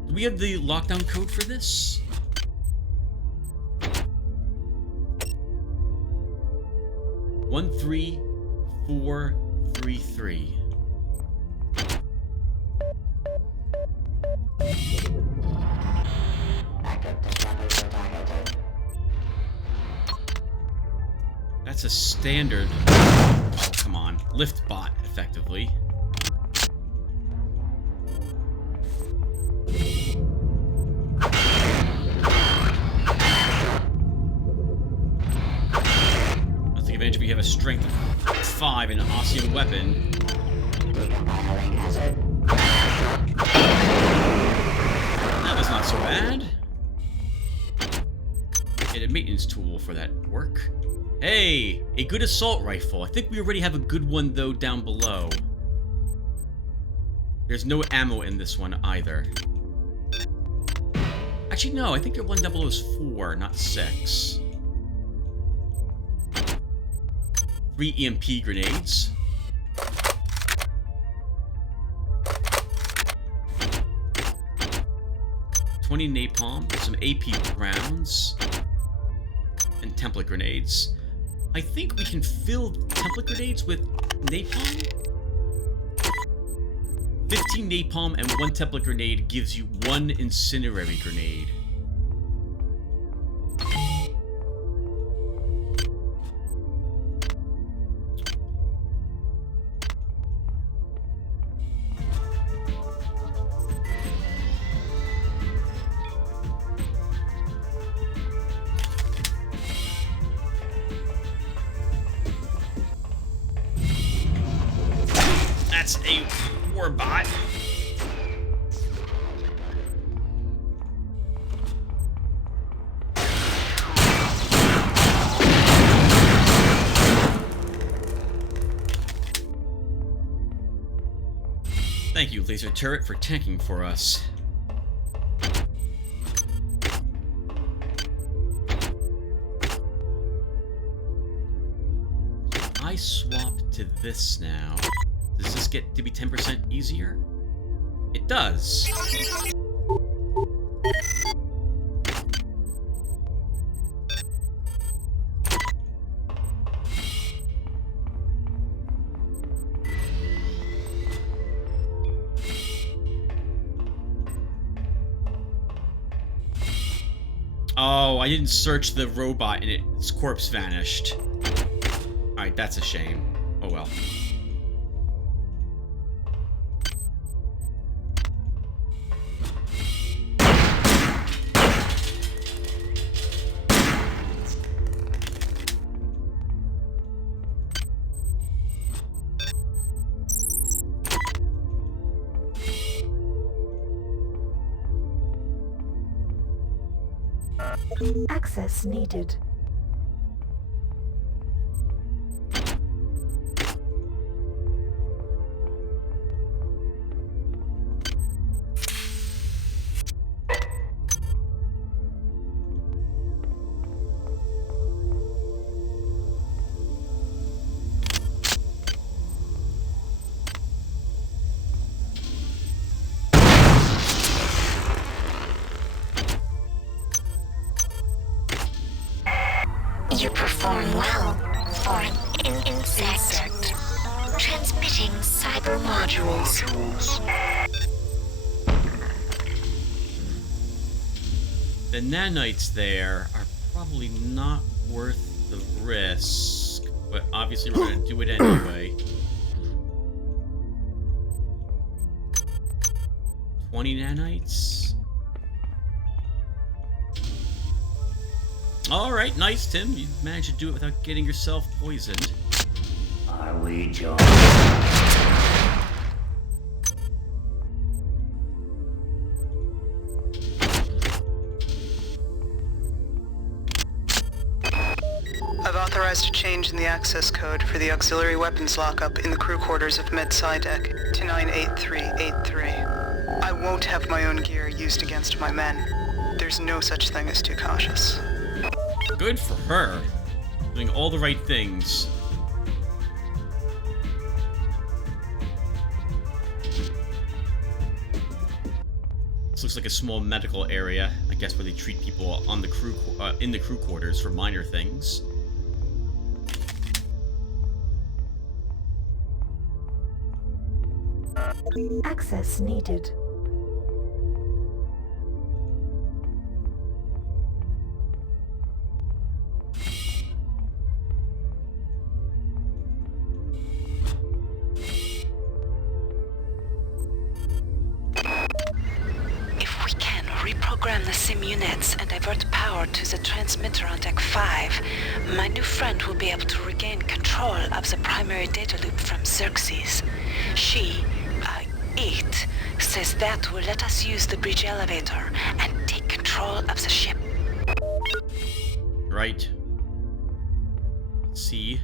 Do we have the lockdown code for this? One 13433. That's a standard. Oh, come on. Lift bot, effectively. Let's take advantage we have a strength of 5 and an awesome weapon. That was not so bad. Get a maintenance tool for that work. Hey, a good assault rifle. I think we already have a good one, though, down below. There's no ammo in this one, either. Actually, no, I think your 100 is 4, not 6. 3 EMP grenades. $20 napalm, some AP rounds, and template grenades. I think we can fill template grenades with napalm? 15 napalm and 1 template grenade gives you 1 incendiary grenade. That's a warbot. Thank you, laser turret, for tanking for us. I swap to this now. Does this get to be 10% easier? It does. Oh, I didn't search the robot and its corpse vanished. Alright, that's a shame. Oh well. Access needed. You perform well for an insect. Transmitting cyber modules. The nanites there are probably not worth the risk, but obviously we're going to do it anyway. 20 nanites. Alright, nice, Tim. You managed to do it without getting yourself poisoned. Are we joined? I've authorized a change in the access code for the auxiliary weapons lockup in the crew quarters of Med-Sci Deck to 98383. I won't have my own gear used against my men. There's no such thing as too cautious. Good for her. Doing all the right things. This looks like a small medical area, I guess, where they treat people on the crew in the crew quarters for minor things. Access needed. If we can reprogram the sim units and divert power to the transmitter on Deck 5, my new friend will be able to regain control of the primary data loop from Xerxes. She, it, says that will let us use the bridge elevator and take control of the ship. Right. Let's see.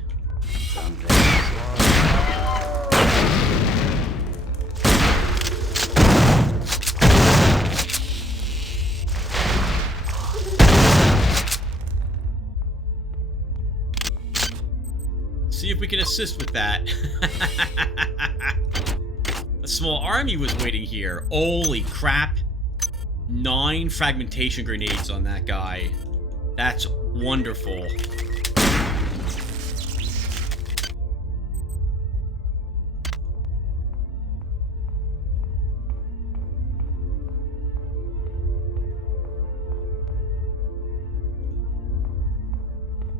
See if we can assist with that. A small army was waiting here. Holy crap. 9 fragmentation grenades on that guy. That's wonderful.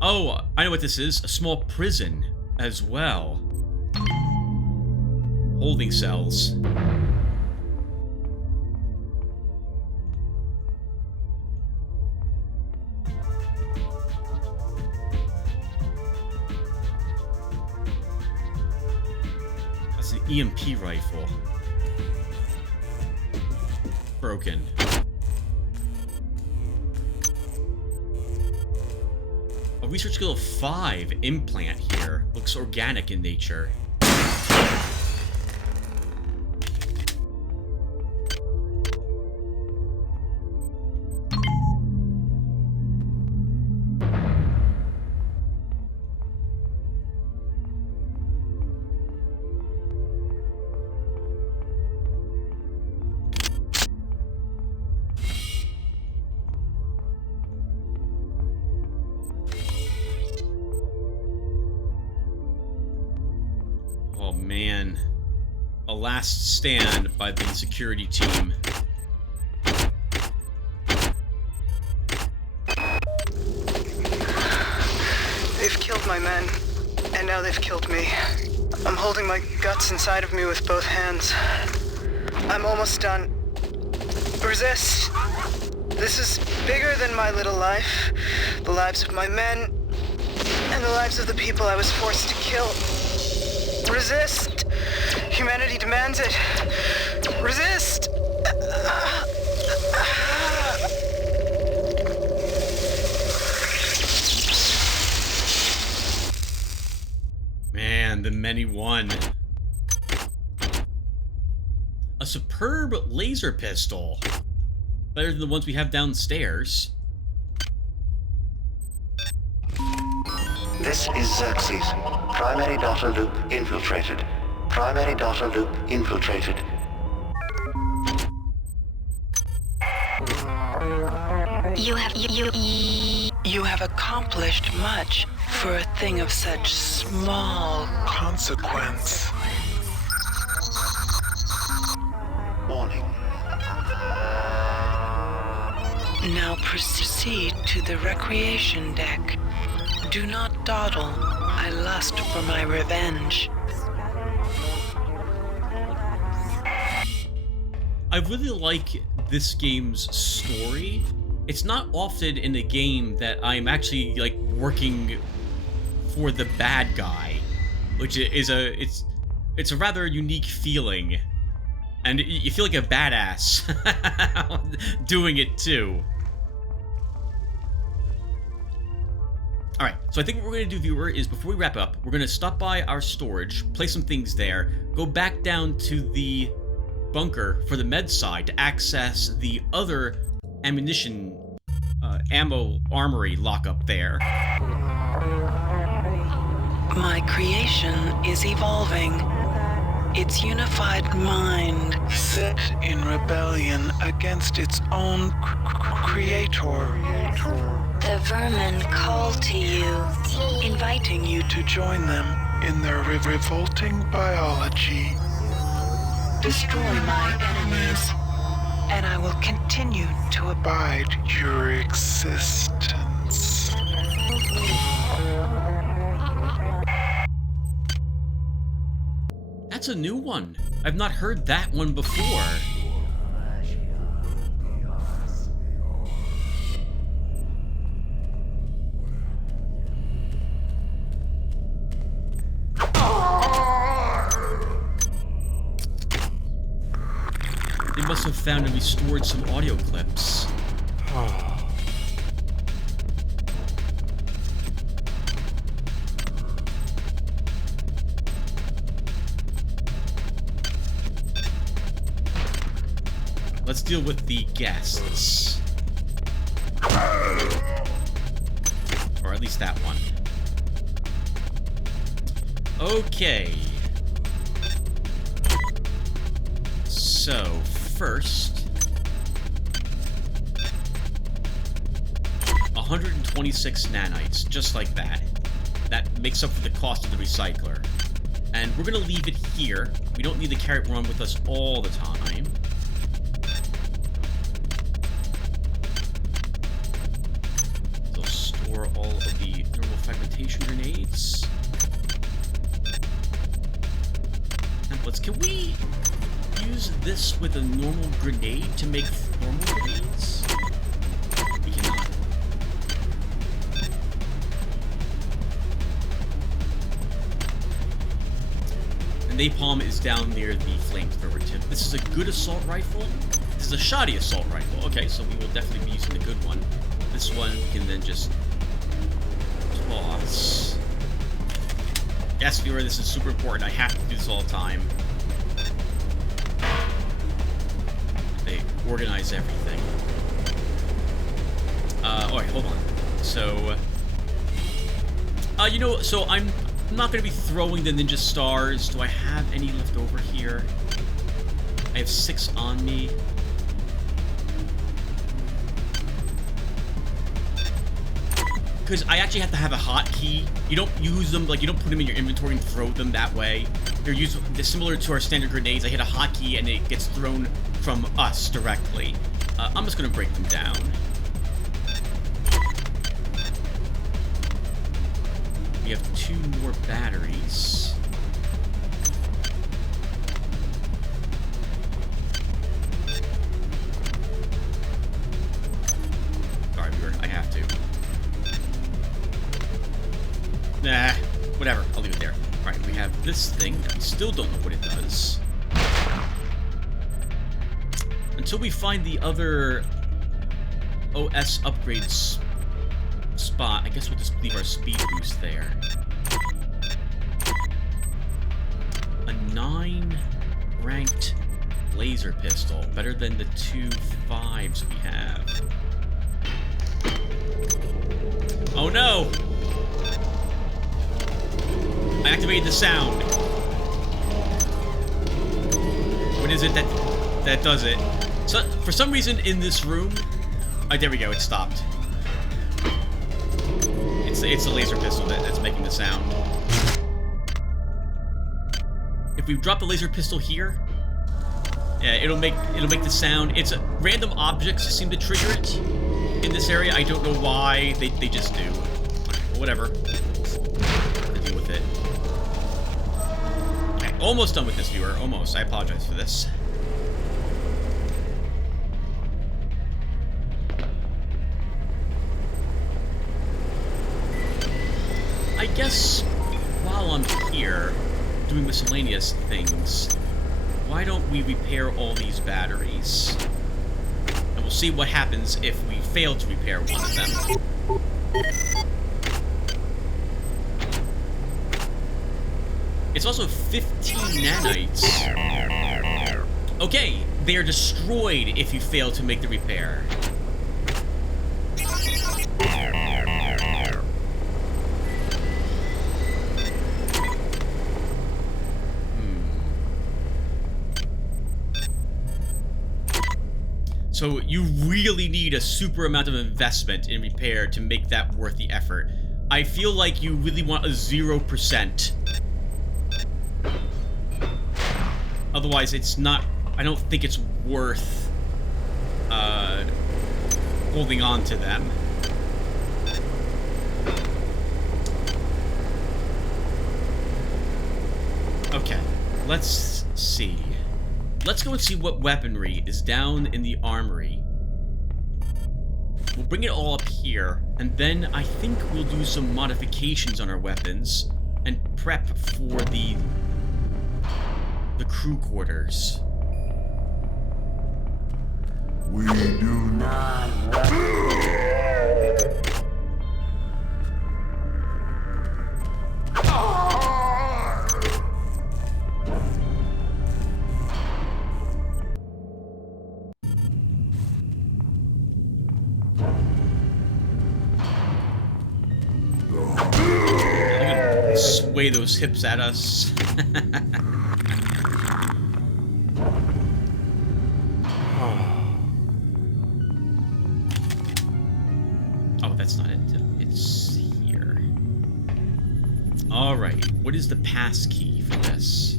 Oh, I know what this is. A small prison as well. Holding cells. That's an EMP rifle. Broken. A research skill of 5 implant here. Looks organic in nature. Oh man, a last stand by the security team. They've killed my men, and now they've killed me. I'm holding my guts inside of me with both hands. I'm almost done. Resist! This is bigger than my little life. The lives of my men, and the lives of the people I was forced to kill. Resist! Humanity demands it. Resist! Man, the many won. A superb laser pistol. Better than the ones we have downstairs. This is Xerxes. Primary data loop infiltrated. Primary data loop infiltrated. You have You have accomplished much for a thing of such small consequence. Warning. Now proceed to the recreation deck. Do not dawdle. I lust for my revenge. I really like this game's story. It's not often in a game that I'm actually like working for the bad guy, which is it's a rather unique feeling, and you feel like a badass doing it too. All right, so I think what we're gonna do, viewer, is before we wrap up, we're gonna stop by our storage, place some things there, go back down to the bunker for the med side to access the other ammunition, ammo armory lockup there. My creation is evolving. Its unified mind Set in rebellion against its own creator. The vermin call to you, inviting you To join them in their revolting biology. destroy my enemies, and I will continue to Abide your existence. That's a new one. I've not heard that one before. They must have found and restored some audio clips. Let's deal with the guests. Or at least that one. Okay. So, first... 126 nanites, just like that. That makes up for the cost of the recycler. And we're gonna leave it here. We don't need to carry it around with us all the time. All of the thermal fragmentation grenades. Templates. Can we use this with a normal grenade to make normal grenades? We cannot. The napalm is down near the flamethrower tip. This is a good assault rifle. This is a shoddy assault rifle. Okay, so we will definitely be using the good one. This one can then just toss. Yes, viewer, this is super important. I have to do this all the time. They organize everything. Alright, hold on. So, you know, so I'm not going to be throwing the ninja stars. Do I have any left over here? I have 6 on me. Because I actually have to have a hotkey. You don't use them, like, you don't put them in your inventory and throw them that way. They're used similar to our standard grenades. I hit a hotkey and it gets thrown from us directly. I'm just going to break them down. We have 2 more batteries. Sorry, viewer, I have to. Nah, whatever. I'll leave it there. Alright, we have this thing that we still don't know what it does. Until we find the other OS upgrades spot, I guess we'll just leave our speed boost there. A 9 ranked laser pistol. Better than the 2 5s we have. Oh no! I activated the sound. What is it that does it? So, for some reason in this room... Oh, there we go, it stopped. it's the laser pistol that's making the sound. If we drop the laser pistol here, yeah, it'll make the sound. It's random objects seem to trigger it in this area. I don't know why. They just do. Whatever. Deal with it. Okay, almost done with this, viewer. Almost. I apologize for this. I guess while I'm here doing miscellaneous things, why don't we repair all these batteries? And we'll see what happens if we fail to repair one of them. It's also 15 nanites. Okay, they are destroyed if you fail to make the repair. So you really need a super amount of investment in repair to make that worth the effort. I feel like you really want a 0%. Otherwise, it's not... I don't think it's worth holding on to them. Okay, let's see. Let's go and see what weaponry is down in the armory. We'll bring it all up here, and then I think we'll do some modifications on our weapons and prep for the crew quarters. We do not. Sway those hips at us. Oh, that's not it. It's here. Alright, what is the pass key for this?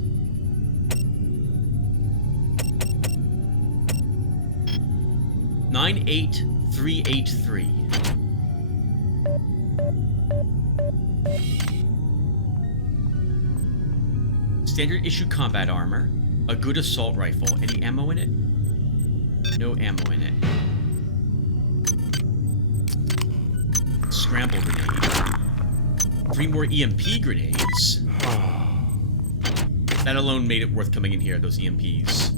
$98383. Standard issue combat armor, a good assault rifle. Any ammo in it? No ammo in it. Scramble grenade. 3 more EMP grenades. That alone made it worth coming in here, those EMPs.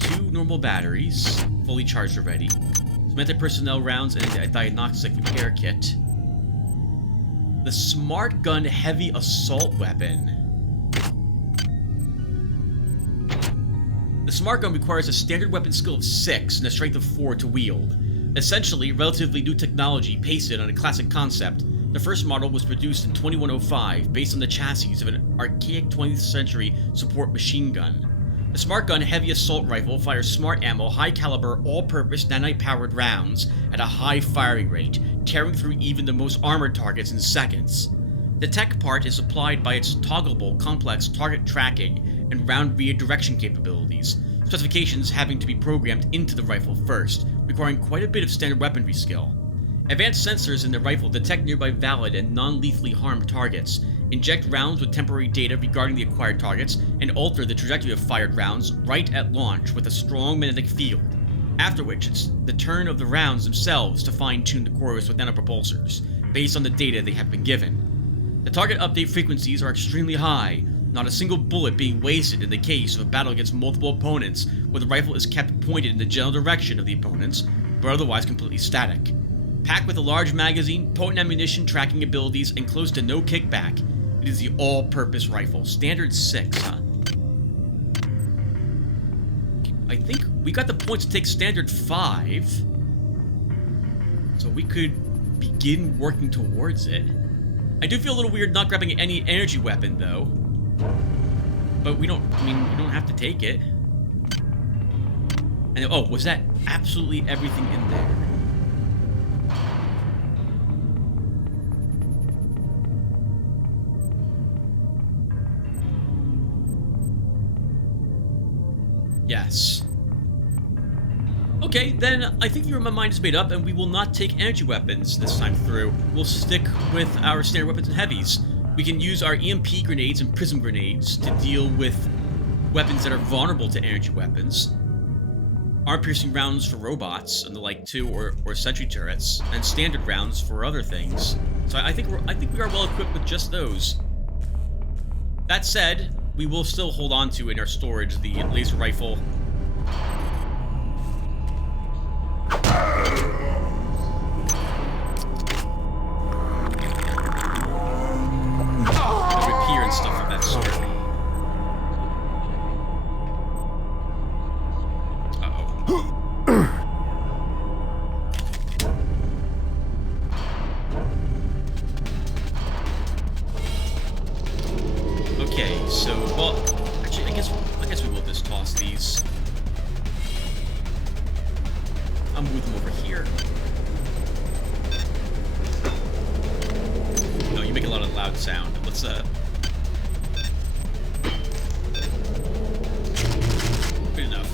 2 normal batteries, fully charged already. Some anti-personnel rounds and a diagnostic repair kit. The Smart Gun Heavy Assault Weapon. The Smart Gun requires a standard weapon skill of 6 and a strength of 4 to wield. Essentially, relatively new technology pasted on a classic concept. The first model was produced in 2105, based on the chassis of an archaic 20th century support machine gun. The Smart Gun Heavy Assault Rifle fires smart ammo, high-caliber, all-purpose nanite-powered rounds at a high firing rate, tearing through even the most armored targets in seconds. The tech part is supplied by its toggleable, complex target tracking and round redirection capabilities, specifications having to be programmed into the rifle first, requiring quite a bit of standard weaponry skill. Advanced sensors in the rifle detect nearby valid and non-lethally harmed targets, inject rounds with temporary data regarding the acquired targets, and alter the trajectory of fired rounds right at launch with a strong magnetic field, after which it's the turn of the rounds themselves to fine-tune the course with nanopropulsors, based on the data they have been given. The target update frequencies are extremely high, not a single bullet being wasted in the case of a battle against multiple opponents where the rifle is kept pointed in the general direction of the opponents, but otherwise completely static. Packed with a large magazine, potent ammunition tracking abilities, and close to no kickback, it is the all-purpose rifle. Standard 6, huh? I think we got the points to take standard 5, so we could begin working towards it. I do feel a little weird not grabbing any energy weapon, though. But we don't have to take it. And oh, was that absolutely everything in there? Yes. Okay, then I think my mind is made up, and we will not take energy weapons this time through. We'll stick with our standard weapons and heavies. We can use our EMP grenades and prism grenades to deal with weapons that are vulnerable to energy weapons. Arm-piercing rounds for robots and the like too, or sentry turrets, and standard rounds for other things. So I think we are well equipped with just those. That said, we will still hold on to in our storage the laser rifle. Repair and stuff of that sort. Okay, so, well, actually, I guess we will just toss these. I'll move them over here. No, you make a lot of loud sound. Let's, good enough.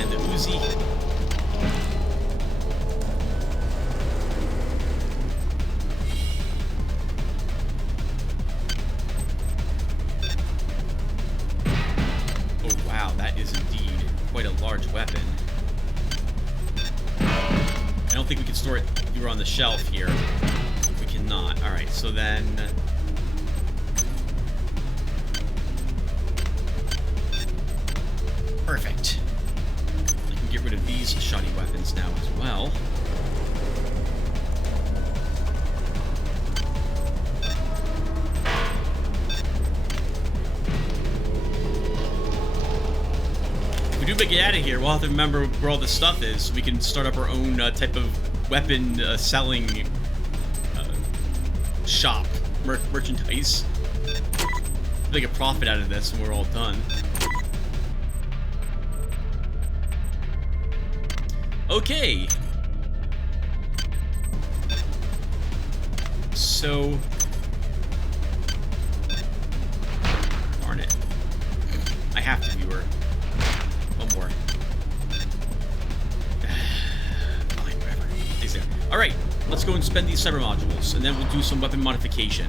And the Uzi. Oh, wow, that is indeed quite a large weapon. I don't think we can store it. You were on the shelf here. We cannot. Alright, so then... Perfect. I can get rid of these shoddy weapons now as well. If we do make it out of here, we'll have to remember where all this stuff is so we can start up our own type of weapon selling shop, merchandise. Make a profit out of this when we're all done. Okay. So, darn it. I have to, viewer. One more. Fine, whatever. Stays there. Alright, let's go and spend these cyber modules, and then we'll do some weapon modification.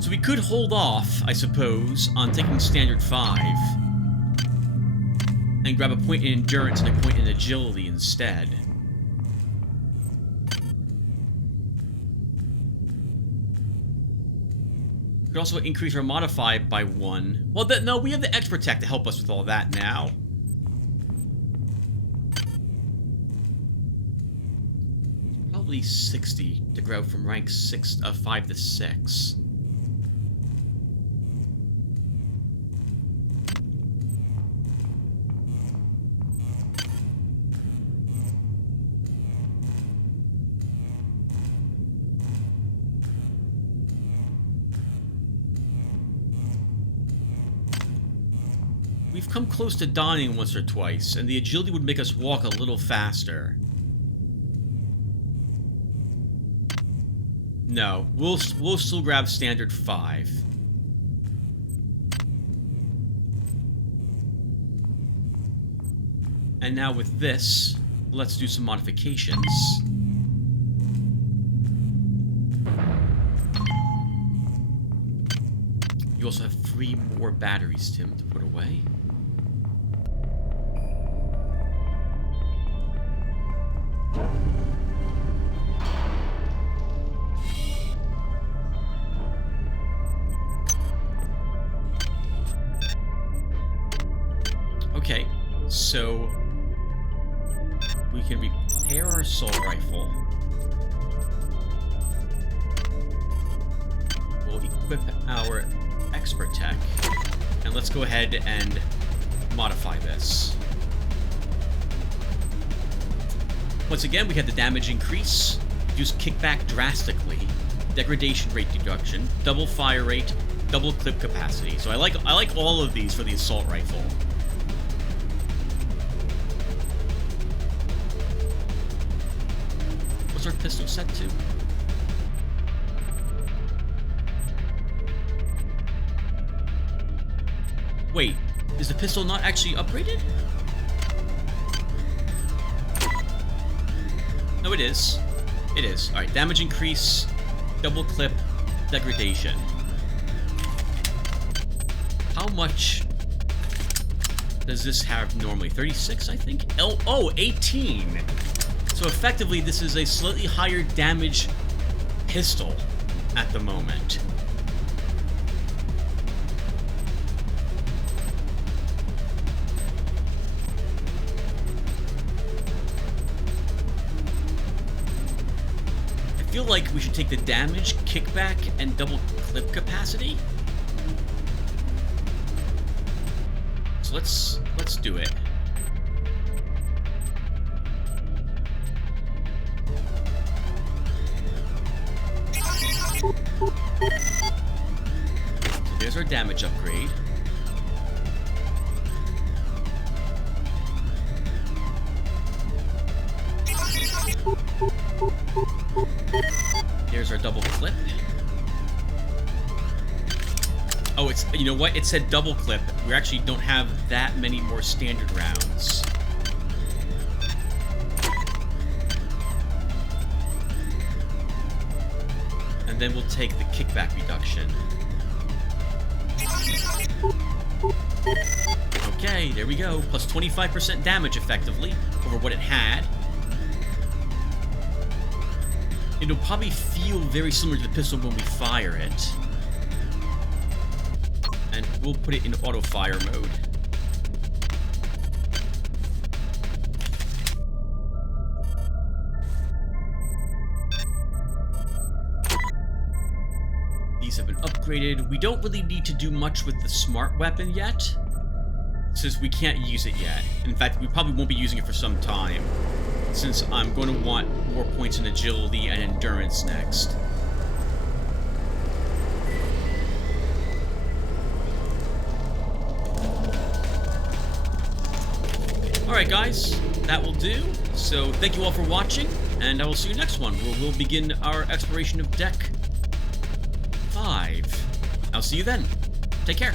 So we could hold off, I suppose, on taking standard 5 and grab a point in endurance and a point in agility instead. We could also increase our modify by 1. Well, no, we have the expert tech to help us with all that now. Probably 60 to grow from rank 5 to 6. We've come close to dying once or twice, and the agility would make us walk a little faster. No, we'll still grab standard 5. And now with this, let's do some modifications. You also have 3 more batteries, Tim, to put away. Okay, so we can repair our assault rifle. We'll equip our expert tech, and let's go ahead and modify this. Once again, we had the damage increase, reduce kickback drastically, degradation rate reduction, double fire rate, double clip capacity. So I like all of these for the assault rifle. What's our pistol set to? Is the pistol not actually upgraded? No, it is. It is. Alright, damage increase, double clip, degradation. How much does this have normally? 36, I think? Oh, 18! So effectively, this is a slightly higher damage pistol at the moment. I feel like we should take the damage, kickback, and double clip capacity. So let's do it. So there's our damage upgrade. Here's our double clip. Oh, it's, you know what? It said double clip. We actually don't have that many more standard rounds. And then we'll take the kickback reduction. Okay, there we go. Plus 25% damage effectively over what it had. It'll probably feel very similar to the pistol when we fire it. And we'll put it in auto fire mode. These have been upgraded. We don't really need to do much with the smart weapon yet, since we can't use it yet. In fact, we probably won't be using it for some time, since I'm going to want more points in agility and endurance next. Alright guys, that will do. So thank you all for watching, and I will see you next one, where we'll begin our exploration of Deck 5. I'll see you then. Take care.